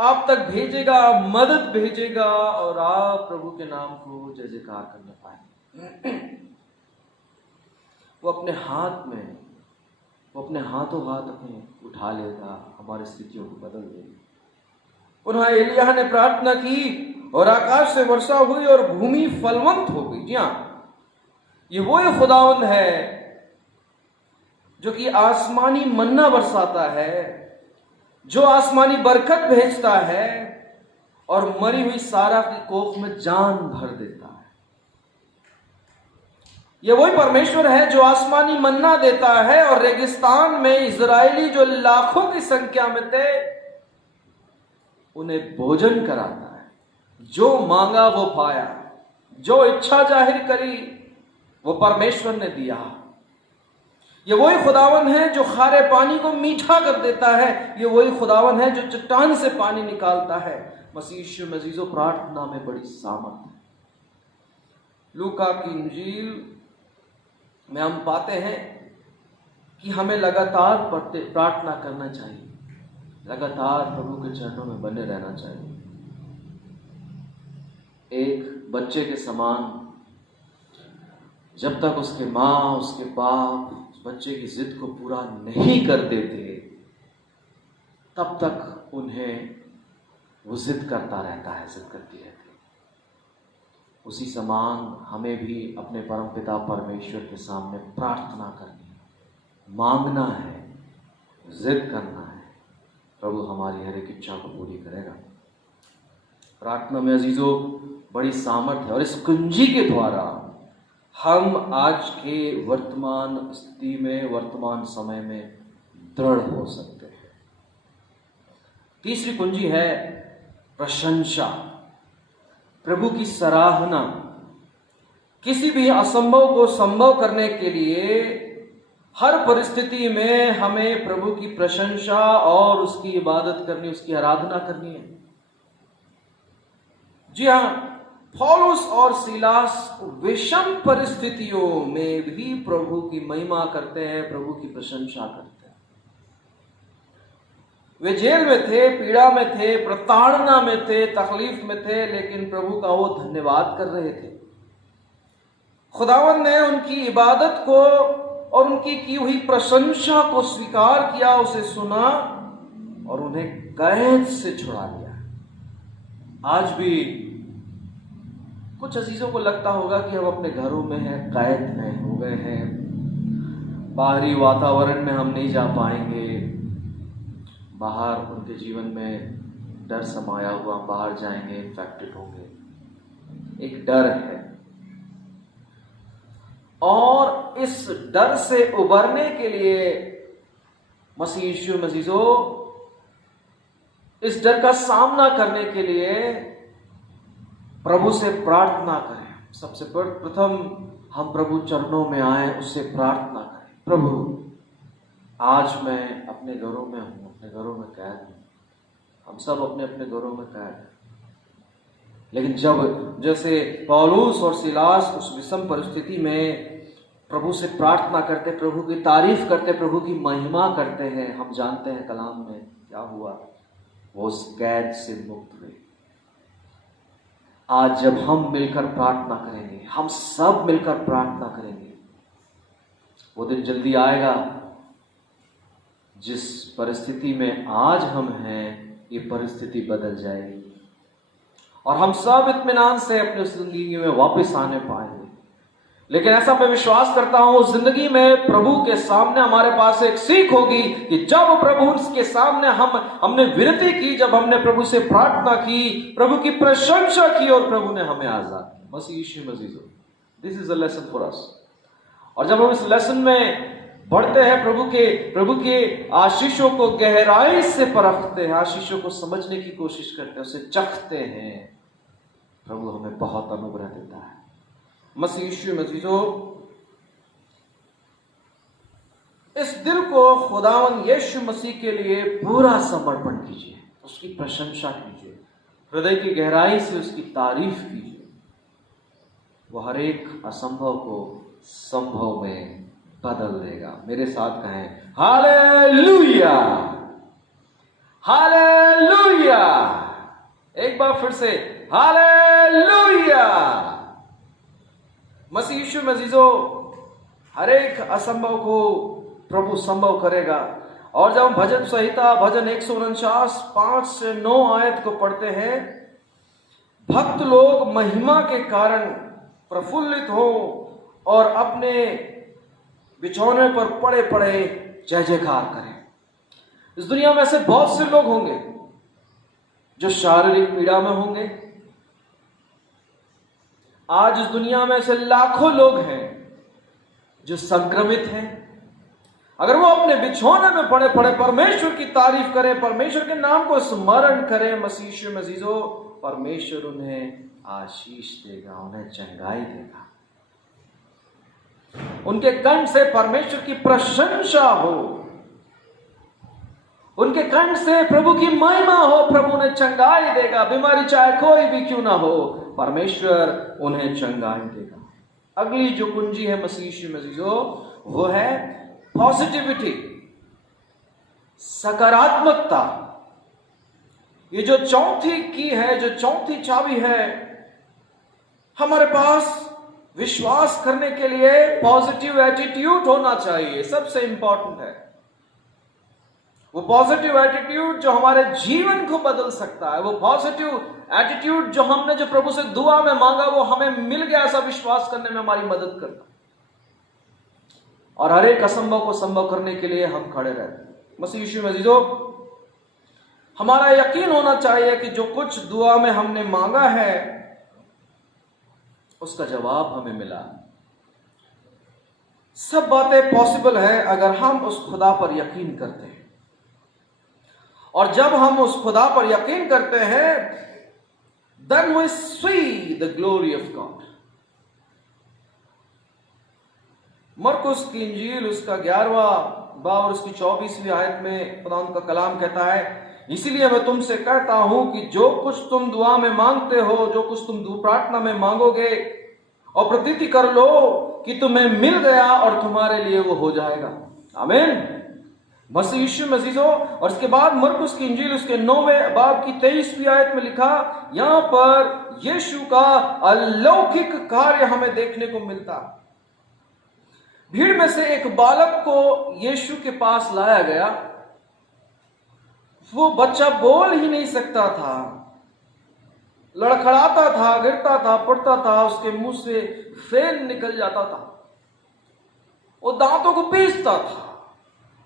आप तक भेजेगा, मदद भेजेगा और आप प्रभु के नाम को जय जयकार करने पाएंगे। वो अपने हाथों हाथ अपने उठा लेगा, हमारी स्थितियों को बदल देगा। उन्होंने एलिय्याह ने प्रार्थना की और आकाश से वर्षा हुई और भूमि फलवंत हो गई। जी हाँ, ये वही खुदावंद है जो कि आसमानी मन्ना बरसाता है, जो आसमानी बरकत भेजता है और मरी हुई सारा की कोख में जान भर देता है। ये वही परमेश्वर है जो आसमानी मन्ना देता है और रेगिस्तान में इजरायली जो लाखों की संख्या में थे उन्हें भोजन कराता है। जो मांगा वो पाया, जो इच्छा जाहिर करी वो परमेश्वर ने दिया। ये वही खुदावन है जो खारे पानी को मीठा कर देता है। ये वही खुदावन है जो चट्टान से पानी निकालता है। मसीह यीशु में अजीजों, प्रार्थना में बड़ी सामर्थ है। लूका की इंजील में हम पाते हैं कि हमें लगातार प्रार्थना करना चाहिए, लगातार प्रभु के चरणों में बने रहना चाहिए। एक बच्चे के समान जब तक उसके माँ, उसके बाप उस बच्चे की जिद को पूरा नहीं कर देते तब तक उन्हें वो जिद करता रहता है, जिद करती रहती है। उसी समान हमें भी अपने परमपिता परमेश्वर के सामने प्रार्थना करनी है, मांगना है, जिद करना है। प्रभु हमारी हर एक इच्छा को पूरी करेगा। प्रार्थना में अजीजों बड़ी सामर्थ है और इस कुंजी के द्वारा हम आज के वर्तमान स्थिति में, वर्तमान समय में दृढ़ हो सकते हैं। तीसरी कुंजी है प्रशंसा, प्रभु की सराहना। किसी भी असंभव को संभव करने के लिए हर परिस्थिति में हमें प्रभु की प्रशंसा और उसकी इबादत करनी, उसकी आराधना करनी है। जी हाँ, पौलुस और सीलास विषम परिस्थितियों में भी प्रभु की महिमा करते हैं, प्रभु की प्रशंसा करते हैं। वे जेल में थे, पीड़ा में थे, प्रताड़ना में थे, तकलीफ में थे, लेकिन प्रभु का वो धन्यवाद कर रहे थे। खुदावंद ने उनकी इबादत को और उनकी की हुई प्रशंसा को स्वीकार किया, उसे सुना और उन्हें कैद से छुड़ा लिया। आज भी कुछ अजीजों को लगता होगा कि हम अपने घरों में हैं, कैद में हो गए हैं, बाहरी वातावरण में हम नहीं जा पाएंगे, बाहर उनके जीवन में डर समाया हुआ, बाहर जाएंगे इन्फेक्टेड होंगे, एक डर है। और इस डर से उबरने के लिए मसीह यीशु में अजीजों, इस डर का सामना करने के लिए प्रभु से प्रार्थना करें। सबसे प्रथम हम प्रभु चरणों में आए, उससे प्रार्थना करें, प्रभु आज मैं अपने घरों में हूँ, अपने घरों में कैद हूँ। हम सब अपने अपने घरों में कैद हैं, लेकिन जब जैसे पौलुस और सीलास उस विषम परिस्थिति में प्रभु से प्रार्थना करते, प्रभु की तारीफ करते, प्रभु की महिमा करते हैं, हम जानते हैं कलाम में क्या हुआ, वो उस कैद से मुक्त हुए। आज जब हम मिलकर प्रार्थना करेंगे, हम सब मिलकर प्रार्थना करेंगे, वो दिन जल्दी आएगा जिस परिस्थिति में आज हम हैं, ये परिस्थिति बदल जाएगी और हम सब इत्मीनान से अपनी जिंदगी में वापस आने पाएंगे। लेकिन ऐसा मैं विश्वास करता हूं, उस जिंदगी में प्रभु के सामने हमारे पास एक सीख होगी कि जब प्रभु के सामने हमने विनती की, जब हमने प्रभु से प्रार्थना की, प्रभु की प्रशंसा की और प्रभु ने हमें आजाद किया। Masih Yeshu Masih, this is a lesson for us. और जब हम इस लेसन में बढ़ते हैं, प्रभु के आशीषों को गहराई से परखते हैं, आशीषों को समझने की कोशिश करते हैं, उसे चखते हैं, प्रभु हमें बहुत अनुग्रह देता है। मसीह यीशु मसीह, इस दिल को खुदावंद यीशु मसीह के लिए पूरा समर्पण कीजिए, उसकी प्रशंसा कीजिए, हृदय की गहराई से उसकी तारीफ कीजिए। वो हर एक असंभव को संभव में बदल देगा। मेरे साथ कहें हालेलुया, हालेलुया। एक बार फिर से हालेलुया। मसीह यीशु मसीहो, हर एक असंभव को प्रभु संभव करेगा। और जब हम भजन संहिता भजन 149 5 से 9 आयत को पढ़ते हैं, भक्त लोग महिमा के कारण प्रफुल्लित हो और अपने बिछौने पर पड़े पड़े जय जयकार करें। इस दुनिया में ऐसे बहुत से लोग होंगे जो शारीरिक पीड़ा में होंगे। आज इस दुनिया में ऐसे लाखों लोग हैं जो संक्रमित हैं। अगर वो अपने बिछौने में पड़े पड़े परमेश्वर की तारीफ करें, परमेश्वर के नाम को स्मरण करें, मसीह मसीजो, परमेश्वर उन्हें आशीष देगा, उन्हें चंगाई देगा। उनके कंठ से परमेश्वर की प्रशंसा हो, उनके कंठ से प्रभु की महिमा हो, प्रभु उन्हें चंगाई देगा। बीमारी चाहे कोई भी क्यों ना हो, परमेश्वर उन्हें चंगाई देगा। अगली जो कुंजी है मसीह मसीजो, वो है पॉजिटिविटी, सकारात्मकता। ये जो चौथी की है, जो चौथी चाबी है, हमारे पास विश्वास करने के लिए पॉजिटिव एटीट्यूड होना चाहिए। सबसे इंपॉर्टेंट है वो पॉजिटिव एटीट्यूड जो हमारे जीवन को बदल सकता है। वो पॉजिटिव एटीट्यूड जो हमने जो प्रभु से दुआ में मांगा, वो हमें मिल गया, ऐसा विश्वास करने में हमारी मदद करता है। और हर एक असंभव को संभव करने के लिए हम खड़े रहते हैं। मसीह यीशु में जीजो, हमारा यकीन होना चाहिए कि जो कुछ दुआ में हमने मांगा है, उसका जवाब हमें मिला। सब बातें पॉसिबल है अगर हम उस खुदा पर यकीन करते हैं। और जब हम उस खुदा पर यकीन करते हैं, then we see the glory of God। मरकुस की इंजील उसका 11वां बाब और उसकी 24वीं आयत में खुदा का कलाम कहता है, इसीलिए मैं तुमसे कहता हूं कि जो कुछ तुम दुआ में मांगते हो, जो कुछ तुम प्रार्थना में मांगोगे, और प्रतीति कर लो कि तुम्हें मिल गया और तुम्हारे लिए वो हो जाएगा। आमीन। मसीह यीशु मसीह। और इसके बाद मरकुस की इंजील उसके 9वें बाब की 23वीं आयत में लिखा, यहां पर यीशु का अलौकिक कार्य हमें देखने को मिलता। भीड़ में से एक बालक को यीशु के पास लाया गया। वो बच्चा बोल ही नहीं सकता था, लड़खड़ाता था, गिरता था, पड़ता था, उसके मुंह से फेन निकल जाता था, वो दांतों को पीसता था,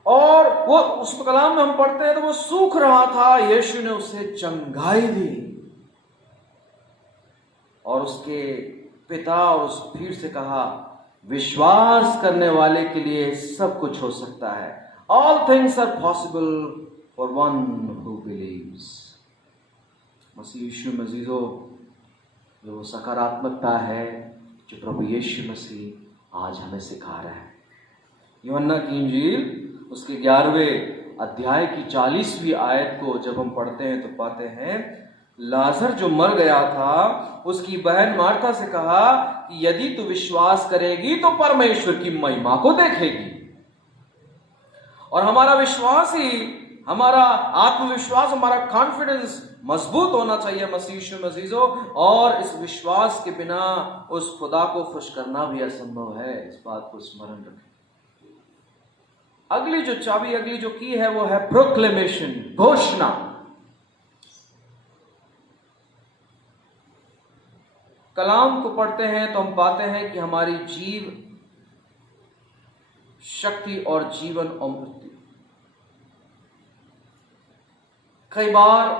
और वो उस कलाम में हम पढ़ते हैं तो वो सूख रहा था। यीशु ने उसे चंगाई दी और उसके पिता और उस भीड़ से कहा, विश्वास करने वाले के लिए सब कुछ हो सकता है। All things are possible for one who believes. Masih Yeshu मसीहो, जो सकारात्मकता है जो प्रभु यीशु मसीह आज हमें सिखा रहा है। यूहन्ना की इंजील उसके 11वें अध्याय की 40वीं आयत को जब हम पढ़ते हैं तो पाते हैं, लाजर जो मर गया था, उसकी बहन मार्था से कहा कि यदि तू विश्वास करेगी तो परमेश्वर की महिमा को देखेगी। और हमारा विश्वास ही, हमारा आत्मविश्वास, हमारा कॉन्फिडेंस मजबूत होना चाहिए मसीह यीशु में अजीजों। और इस विश्वास के बिना उस खुदा को खुश करना भी असंभव है। इस बात को स्मरण रखें। अगली जो चाबी, अगली जो की है, वो है प्रोक्लेमेशन, घोषणा। कलाम को पढ़ते हैं तो हम पाते हैं कि हमारी जीव शक्ति और जीवन और मृत्यु। कई बार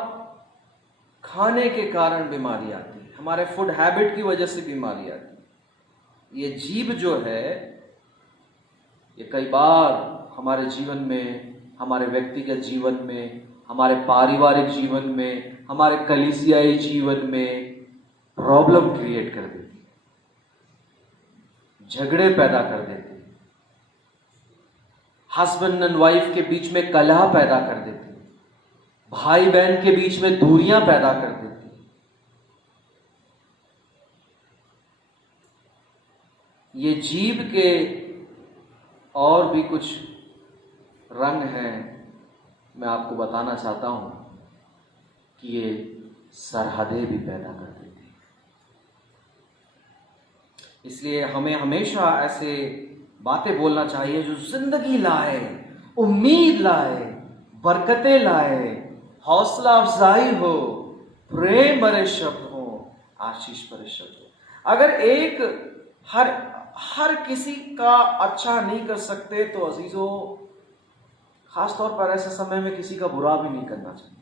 खाने के कारण बीमारी आती है, हमारे फूड हैबिट की वजह से बीमारी आती है। ये जीव जो है, ये कई बार हमारे जीवन में, हमारे व्यक्तिगत जीवन में, हमारे पारिवारिक जीवन में, हमारे कलीसियाई जीवन में प्रॉब्लम क्रिएट कर देती है, झगड़े पैदा कर देती है, हस्बैंड एंड वाइफ के बीच में कलह पैदा कर देती है, भाई बहन के बीच में दूरियां पैदा कर देती है। ये जीव के और भी कुछ रंग हैं, मैं आपको बताना चाहता हूं कि ये सरहदें भी पैदा कर देती है। इसलिए हमें हमेशा ऐसे बातें बोलना चाहिए जो जिंदगी लाए, उम्मीद लाए, बरकतें लाए, हौसला अफजाई हो, प्रेम भरे शब्द हो, आशीष भरे शब्द हो। अगर एक हर किसी का अच्छा नहीं कर सकते तो अजीजों, खासतौर पर ऐसे समय में किसी का बुरा भी नहीं करना चाहिए।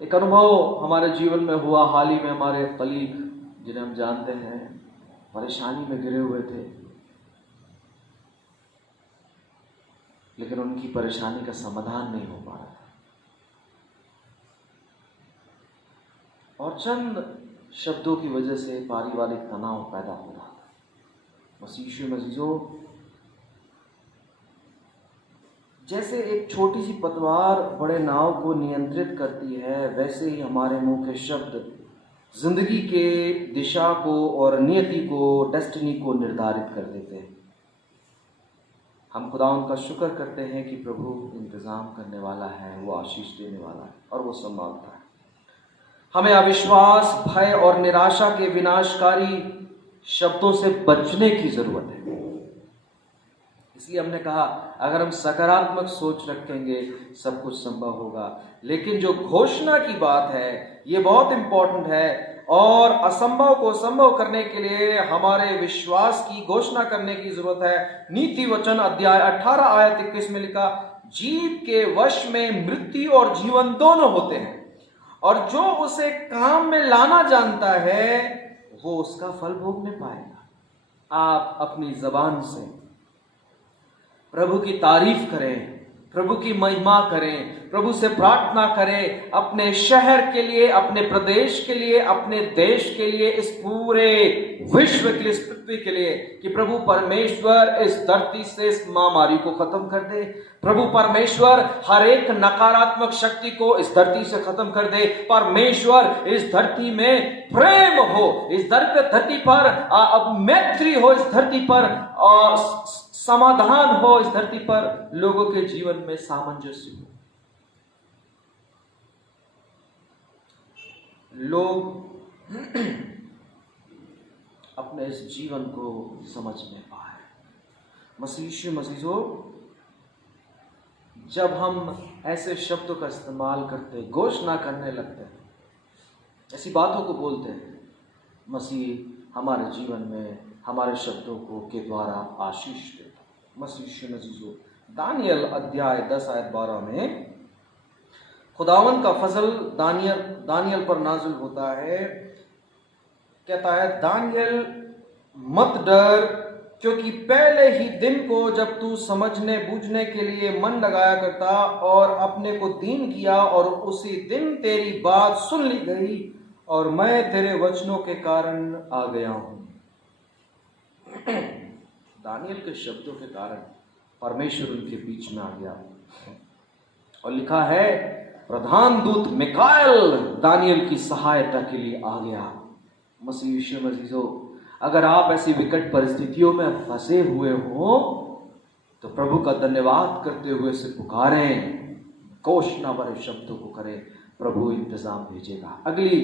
एक अनुभव हमारे जीवन में हुआ हाल ही में। हमारे कलीग जिन्हें हम जानते हैं, परेशानी में गिरे हुए थे, लेकिन उनकी परेशानी का समाधान नहीं हो पा रहा था। और चंद शब्दों की वजह से पारिवारिक तनाव पैदा हो रहा था। मसीह यीशु में अजीजों, जैसे एक छोटी सी पतवार बड़े नाव को नियंत्रित करती है, वैसे ही हमारे मुंह के शब्द जिंदगी के दिशा को और नियति को, डेस्टिनी को निर्धारित कर देते हैं। हम खुदावंद का शुक्र करते हैं कि प्रभु इंतजाम करने वाला है, वो आशीष देने वाला है और वो संभालता है। हमें अविश्वास, भय और निराशा के विनाशकारी शब्दों से बचने की जरूरत है। इसलिए हमने कहा, अगर हम सकारात्मक सोच रखेंगे सब कुछ संभव होगा। लेकिन जो घोषणा की बात है, ये बहुत इंपॉर्टेंट है। और असंभव को संभव करने के लिए हमारे विश्वास की घोषणा करने की जरूरत है। नीति वचन अध्याय 18 आयत 21 में लिखा, जीव के वश में मृत्यु और जीवन दोनों होते हैं, और जो उसे काम में लाना जानता है वो उसका फल भोगने पाएगा। आप अपनी जबान से प्रभु की तारीफ करें, प्रभु की महिमा करें, प्रभु से प्रार्थना करें अपने शहर के लिए, अपने प्रदेश के लिए, अपने देश के लिए, इस पूरे विश्व के लिए, इस पृथ्वी के लिए, कि प्रभु परमेश्वर इस धरती से इस महामारी को खत्म कर दे। प्रभु परमेश्वर हर एक नकारात्मक शक्ति को इस धरती से खत्म कर दे। परमेश्वर इस धरती में प्रेम हो, इस धरती पर अब मैत्री हो, इस धरती पर समाधान हो, इस धरती पर लोगों के जीवन में सामंजस्य हो। लोग अपने इस जीवन को समझ नहीं पाए। मसीह मसीजों, जब हम ऐसे शब्दों का इस्तेमाल करते, घोषणा करने लगते हैं, ऐसी बातों को बोलते हैं, मसीह हमारे जीवन में हमारे शब्दों को के द्वारा आशीष देता। मसीह मसीजों, दानियल अध्याय 10 आयत 12 में खुदावन का फजल दानियल पर नाजुल होता है। कहता है, दानियल मत डर, क्योंकि पहले ही दिन को जब तू समझने बूझने के लिए मन लगाया करता और अपने को दीन किया, और उसी दिन तेरी बात सुन ली गई और मैं तेरे वचनों के कारण आ गया हूं। दानियल के शब्दों के कारण परमेश्वर उनके बीच में आ गया। और लिखा है, प्रधान दूत मिकाएल दानियल की सहायता के लिए आ गया। मसीह यीशु मसीहो, अगर आप ऐसी विकट परिस्थितियों में फंसे हुए हो तो प्रभु का धन्यवाद करते हुए से पुकारें, घोषणा भरे शब्दों को करें, प्रभु इंतजाम भेजेगा। अगली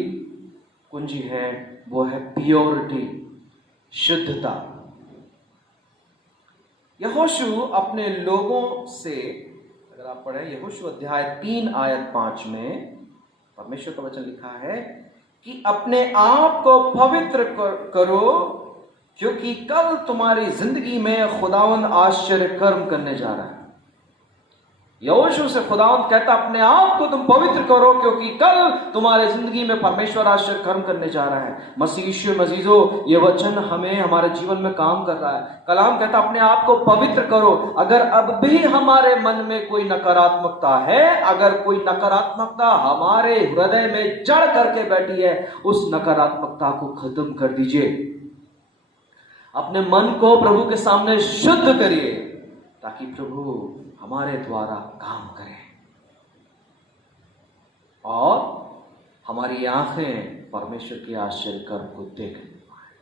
कुंजी है, वो है प्योरिटी, शुद्धता। यहोशू अपने लोगों से, अगर आप पढ़ें यहोशू अध्याय 3 आयत 5 में परमेश्वर का वचन लिखा है कि अपने आप को पवित्र करो क्योंकि कल तुम्हारी जिंदगी में खुदावंद आश्चर्य कर्म करने जा रहा है। यहोशू से खुदावंद कहता अपने आप को तुम पवित्र करो क्योंकि कल तुम्हारे जिंदगी में परमेश्वर आश्चर्य कर्म करने जा रहा है। मसीह यीशु मजीजो, ये वचन हमें हमारे जीवन में काम कर रहा है। कलाम कहता अपने आप को पवित्र करो। अगर अब भी हमारे मन में कोई नकारात्मकता है, अगर कोई नकारात्मकता हमारे हृदय में जड़ करके बैठी है, उस नकारात्मकता को खत्म कर दीजिए। अपने मन को प्रभु के सामने शुद्ध करिए ताकि प्रभु हमारे द्वारा काम करें और हमारी आंखें परमेश्वर के आश्चर्य कर्म को देखने पाए।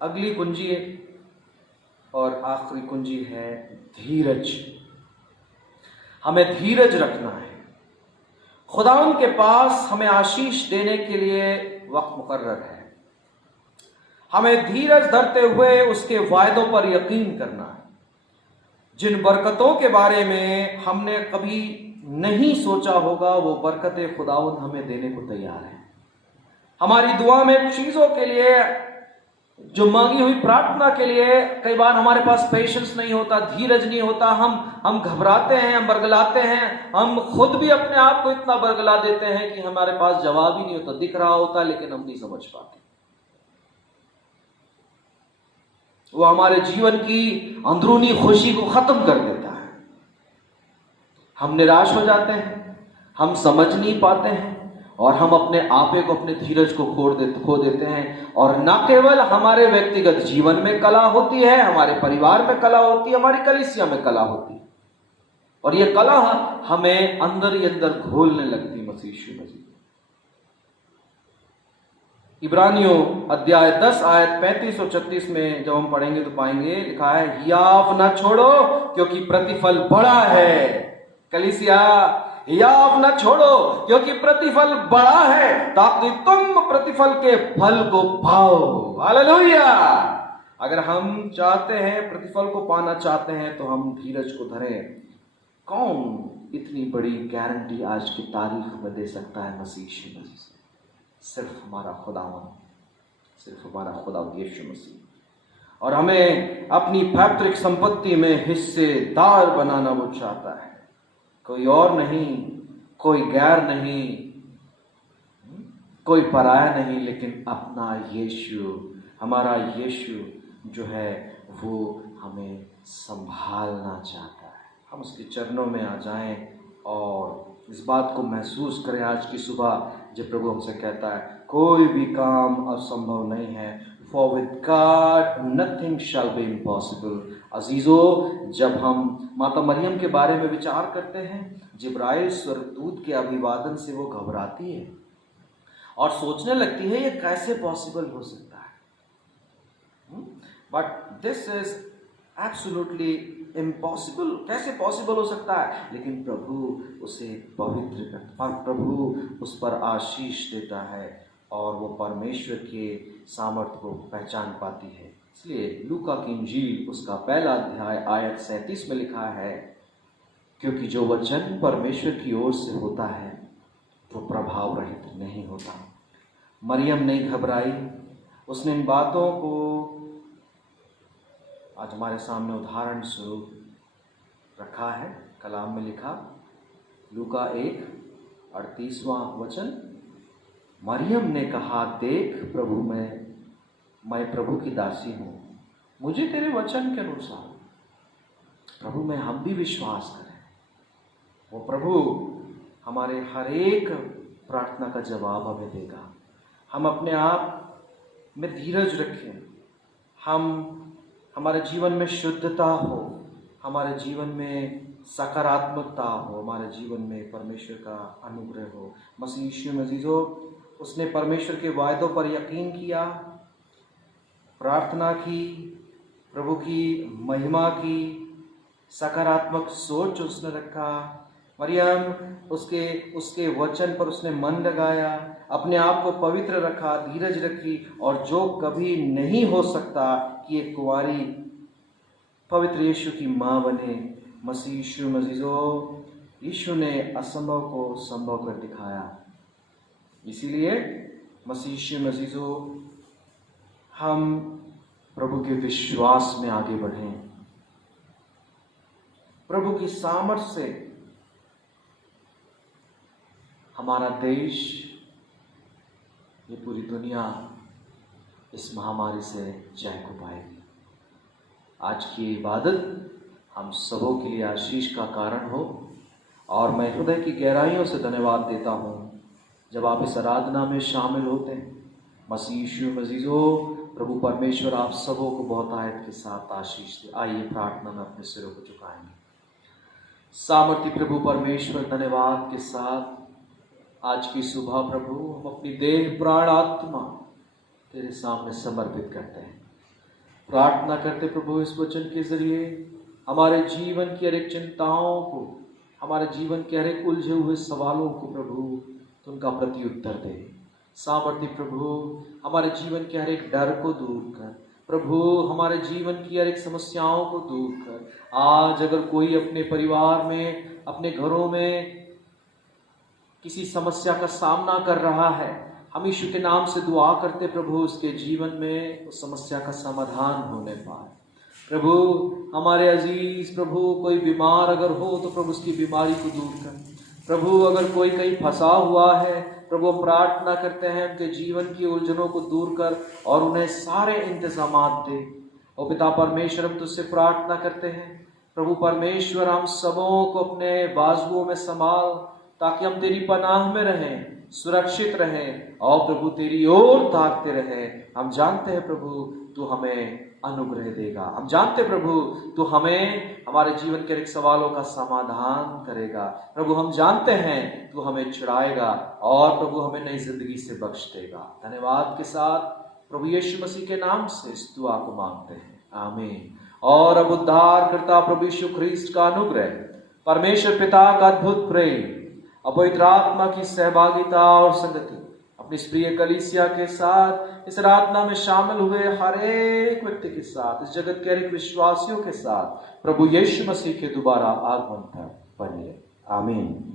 अगली कुंजी और आखिरी कुंजी है धीरज। हमें धीरज रखना है। खुदावंद के पास हमें आशीष देने के लिए वक्त मुकर्रर है। हमें धीरज धरते हुए उसके वायदों पर यकीन करना है। जिन बरकतों के बारे में हमने कभी नहीं सोचा होगा, वो बरकतें खुदावंद हमें देने को तैयार है। हमारी दुआ में चीजों के लिए, जो मांगी हुई प्रार्थना के लिए, कई बार हमारे पास पेशेंस नहीं होता, धीरज नहीं होता, हम घबराते हैं, हम बरगलाते हैं, हम खुद भी अपने आप को इतना बरगला देते हैं कि हमारे पास जवाब ही नहीं होता। दिख रहा होता लेकिन हम नहीं समझ पाते। वो हमारे जीवन की अंदरूनी खुशी को खत्म कर देता है। हम निराश हो जाते हैं, हम समझ नहीं पाते हैं और हम अपने आपे को, अपने धीरज को खो देते हैं। और न केवल हमारे व्यक्तिगत जीवन में कला होती है, हमारे परिवार में कला होती है, हमारी कलीसिया में कला होती है और ये कला हमें अंदर ही अंदर घोलने लगती। मसीह इब्रानियों अध्याय 10 आयत 35 और 36 में जब हम पढ़ेंगे तो पाएंगे, लिखा है, हियाव न छोड़ो क्योंकि प्रतिफल बड़ा है। कलीसिया, हियाव न छोड़ो क्योंकि प्रतिफल बड़ा है ताकि तुम प्रतिफल के फल को पाओ। हालेलुया। अगर हम चाहते हैं, प्रतिफल को पाना चाहते हैं, तो हम धीरज को धरें। कौन इतनी बड़ी गारंटी आज की तारीख में दे सकता है? मसीह से सिर्फ हमारा खुदावंद, सिर्फ हमारा खुदावंद यीशु मसीह। और हमें अपनी पैतृक संपत्ति में हिस्सेदार बनाना वो चाहता है। कोई और नहीं, कोई गैर नहीं, कोई पराया नहीं, लेकिन अपना यीशु, हमारा यीशु जो है वो हमें संभालना चाहता है। हम उसके चरणों में आ जाएं और इस बात को महसूस करें आज की सुबह जब प्रभु हमसे कहता है, कोई भी काम असंभव नहीं है। For with God nothing shall be impossible। अजीजो, जब हम माता मरियम के बारे में विचार करते हैं, जिब्राइल स्वर्गदूत के अभिवादन से वो घबराती है और सोचने लगती है ये कैसे पॉसिबल हो सकता है। But this is absolutely impossible. कैसे पॉसिबल हो सकता है? लेकिन प्रभु उसे पवित्र करता है, प्रभु उस पर आशीष देता है और वो परमेश्वर के सामर्थ्य को पहचान पाती है। इसलिए लूका की इंजील उसका 1 अध्याय आयत 37 में लिखा है, क्योंकि जो वचन परमेश्वर की ओर से होता है वो प्रभाव रहित नहीं होता। मरियम नहीं घबराई, उसने इन बातों को आज हमारे सामने उदाहरण स्वरूप रखा है। कलाम में लिखा, लूका 1:38वां वचन, मरियम ने कहा, देख प्रभु, मैं प्रभु की दासी हूँ, मुझे तेरे वचन के अनुसार। प्रभु में हम भी विश्वास करें, वो प्रभु हमारे हर एक प्रार्थना का जवाब हमें देगा। हम अपने आप में धीरज रखें, हमारे जीवन में शुद्धता हो, हमारे जीवन में सकारात्मकता हो, हमारे जीवन में परमेश्वर का अनुग्रह हो। मसीह यीशु मसीह उसने परमेश्वर के वायदों पर यकीन किया, प्रार्थना की, प्रभु की महिमा की, सकारात्मक सोच उसने रखा। मरियम उसके वचन पर उसने मन लगाया, अपने आप को पवित्र रखा, धीरज रखी, और जो कभी नहीं हो सकता कि एक कुंवारी पवित्र यीशु की माँ बने। मसीह यीशु मसीह यीशु ने असंभव को संभव कर दिखाया। इसीलिए मसीह यीशु मसीह हम प्रभु के विश्वास में आगे बढ़ें, प्रभु की सामर्थ्य से हमारा देश, ये पूरी दुनिया इस महामारी से जय को पाएगी। आज की इबादत हम सबों के लिए आशीष का कारण हो, और मैं हृदय की गहराइयों से धन्यवाद देता हूँ जब आप इस आराधना में शामिल होते हैं। मसीह यीशु मसीह प्रभु परमेश्वर आप सबों को बहुत आयत के साथ आशीष दे। आइए प्रार्थना में अपने सिरों को झुकाएंगे। सामर्थी प्रभु परमेश्वर, धन्यवाद के साथ आज की सुबह प्रभु हम अपनी देह प्राण आत्मा तेरे सामने समर्पित करते हैं। प्रार्थना करते प्रभु इस वचन के जरिए हमारे जीवन की हर एक चिंताओं को, हमारे जीवन के हर एक उलझे हुए सवालों को प्रभु तो उनका प्रत्युत्तर दे। सामर्थ्य प्रभु हमारे जीवन के हर एक डर को दूर कर, प्रभु हमारे जीवन की हर एक समस्याओं को दूर कर। आज अगर कोई अपने परिवार में, अपने घरों में किसी समस्या का सामना कर रहा है, हम यीशु के नाम से दुआ करते प्रभु उसके जीवन में उस समस्या का समाधान होने पाए। प्रभु हमारे अजीज प्रभु कोई बीमार अगर हो तो प्रभु उसकी बीमारी को दूर कर। प्रभु अगर कोई कहीं फंसा हुआ है प्रभु हम प्रार्थना करते हैं उनके जीवन की उलझनों को दूर कर और उन्हें सारे इंतजामात दे। ओ पिता परमेश्वर, हम तुझसे प्रार्थना करते हैं प्रभु परमेश्वर, हम सबों को अपने बाजुओं में संभाल ताकि हम तेरी पनाह में रहें, सुरक्षित रहें और प्रभु तेरी ओर ताकते रहें। हम जानते हैं प्रभु तू हमें अनुग्रह देगा, हम जानते प्रभु तू हमें हमारे जीवन के एक सवालों का समाधान करेगा। प्रभु हम जानते हैं तू हमें छुड़ाएगा और प्रभु हमें नई जिंदगी से बख्श देगा। धन्यवाद के साथ प्रभु यीशु मसीह के नाम से इस दुआ को मांगते हैं, आमीन। और अब उद्धार करता प्रभु यीशु ख्रीस्त का अनुग्रह, परमेश्वर पिता का अद्भुत प्रेम, पवित्र आत्मा की सहभागिता और संगति अपनी प्रिय कलीसिया के साथ, इस आराधना में शामिल हुए हर एक व्यक्ति के साथ, इस जगत के हर एक विश्वासियों के साथ प्रभु यीशु मसीह के दोबारा आगमन तक बनी रहे, आमीन।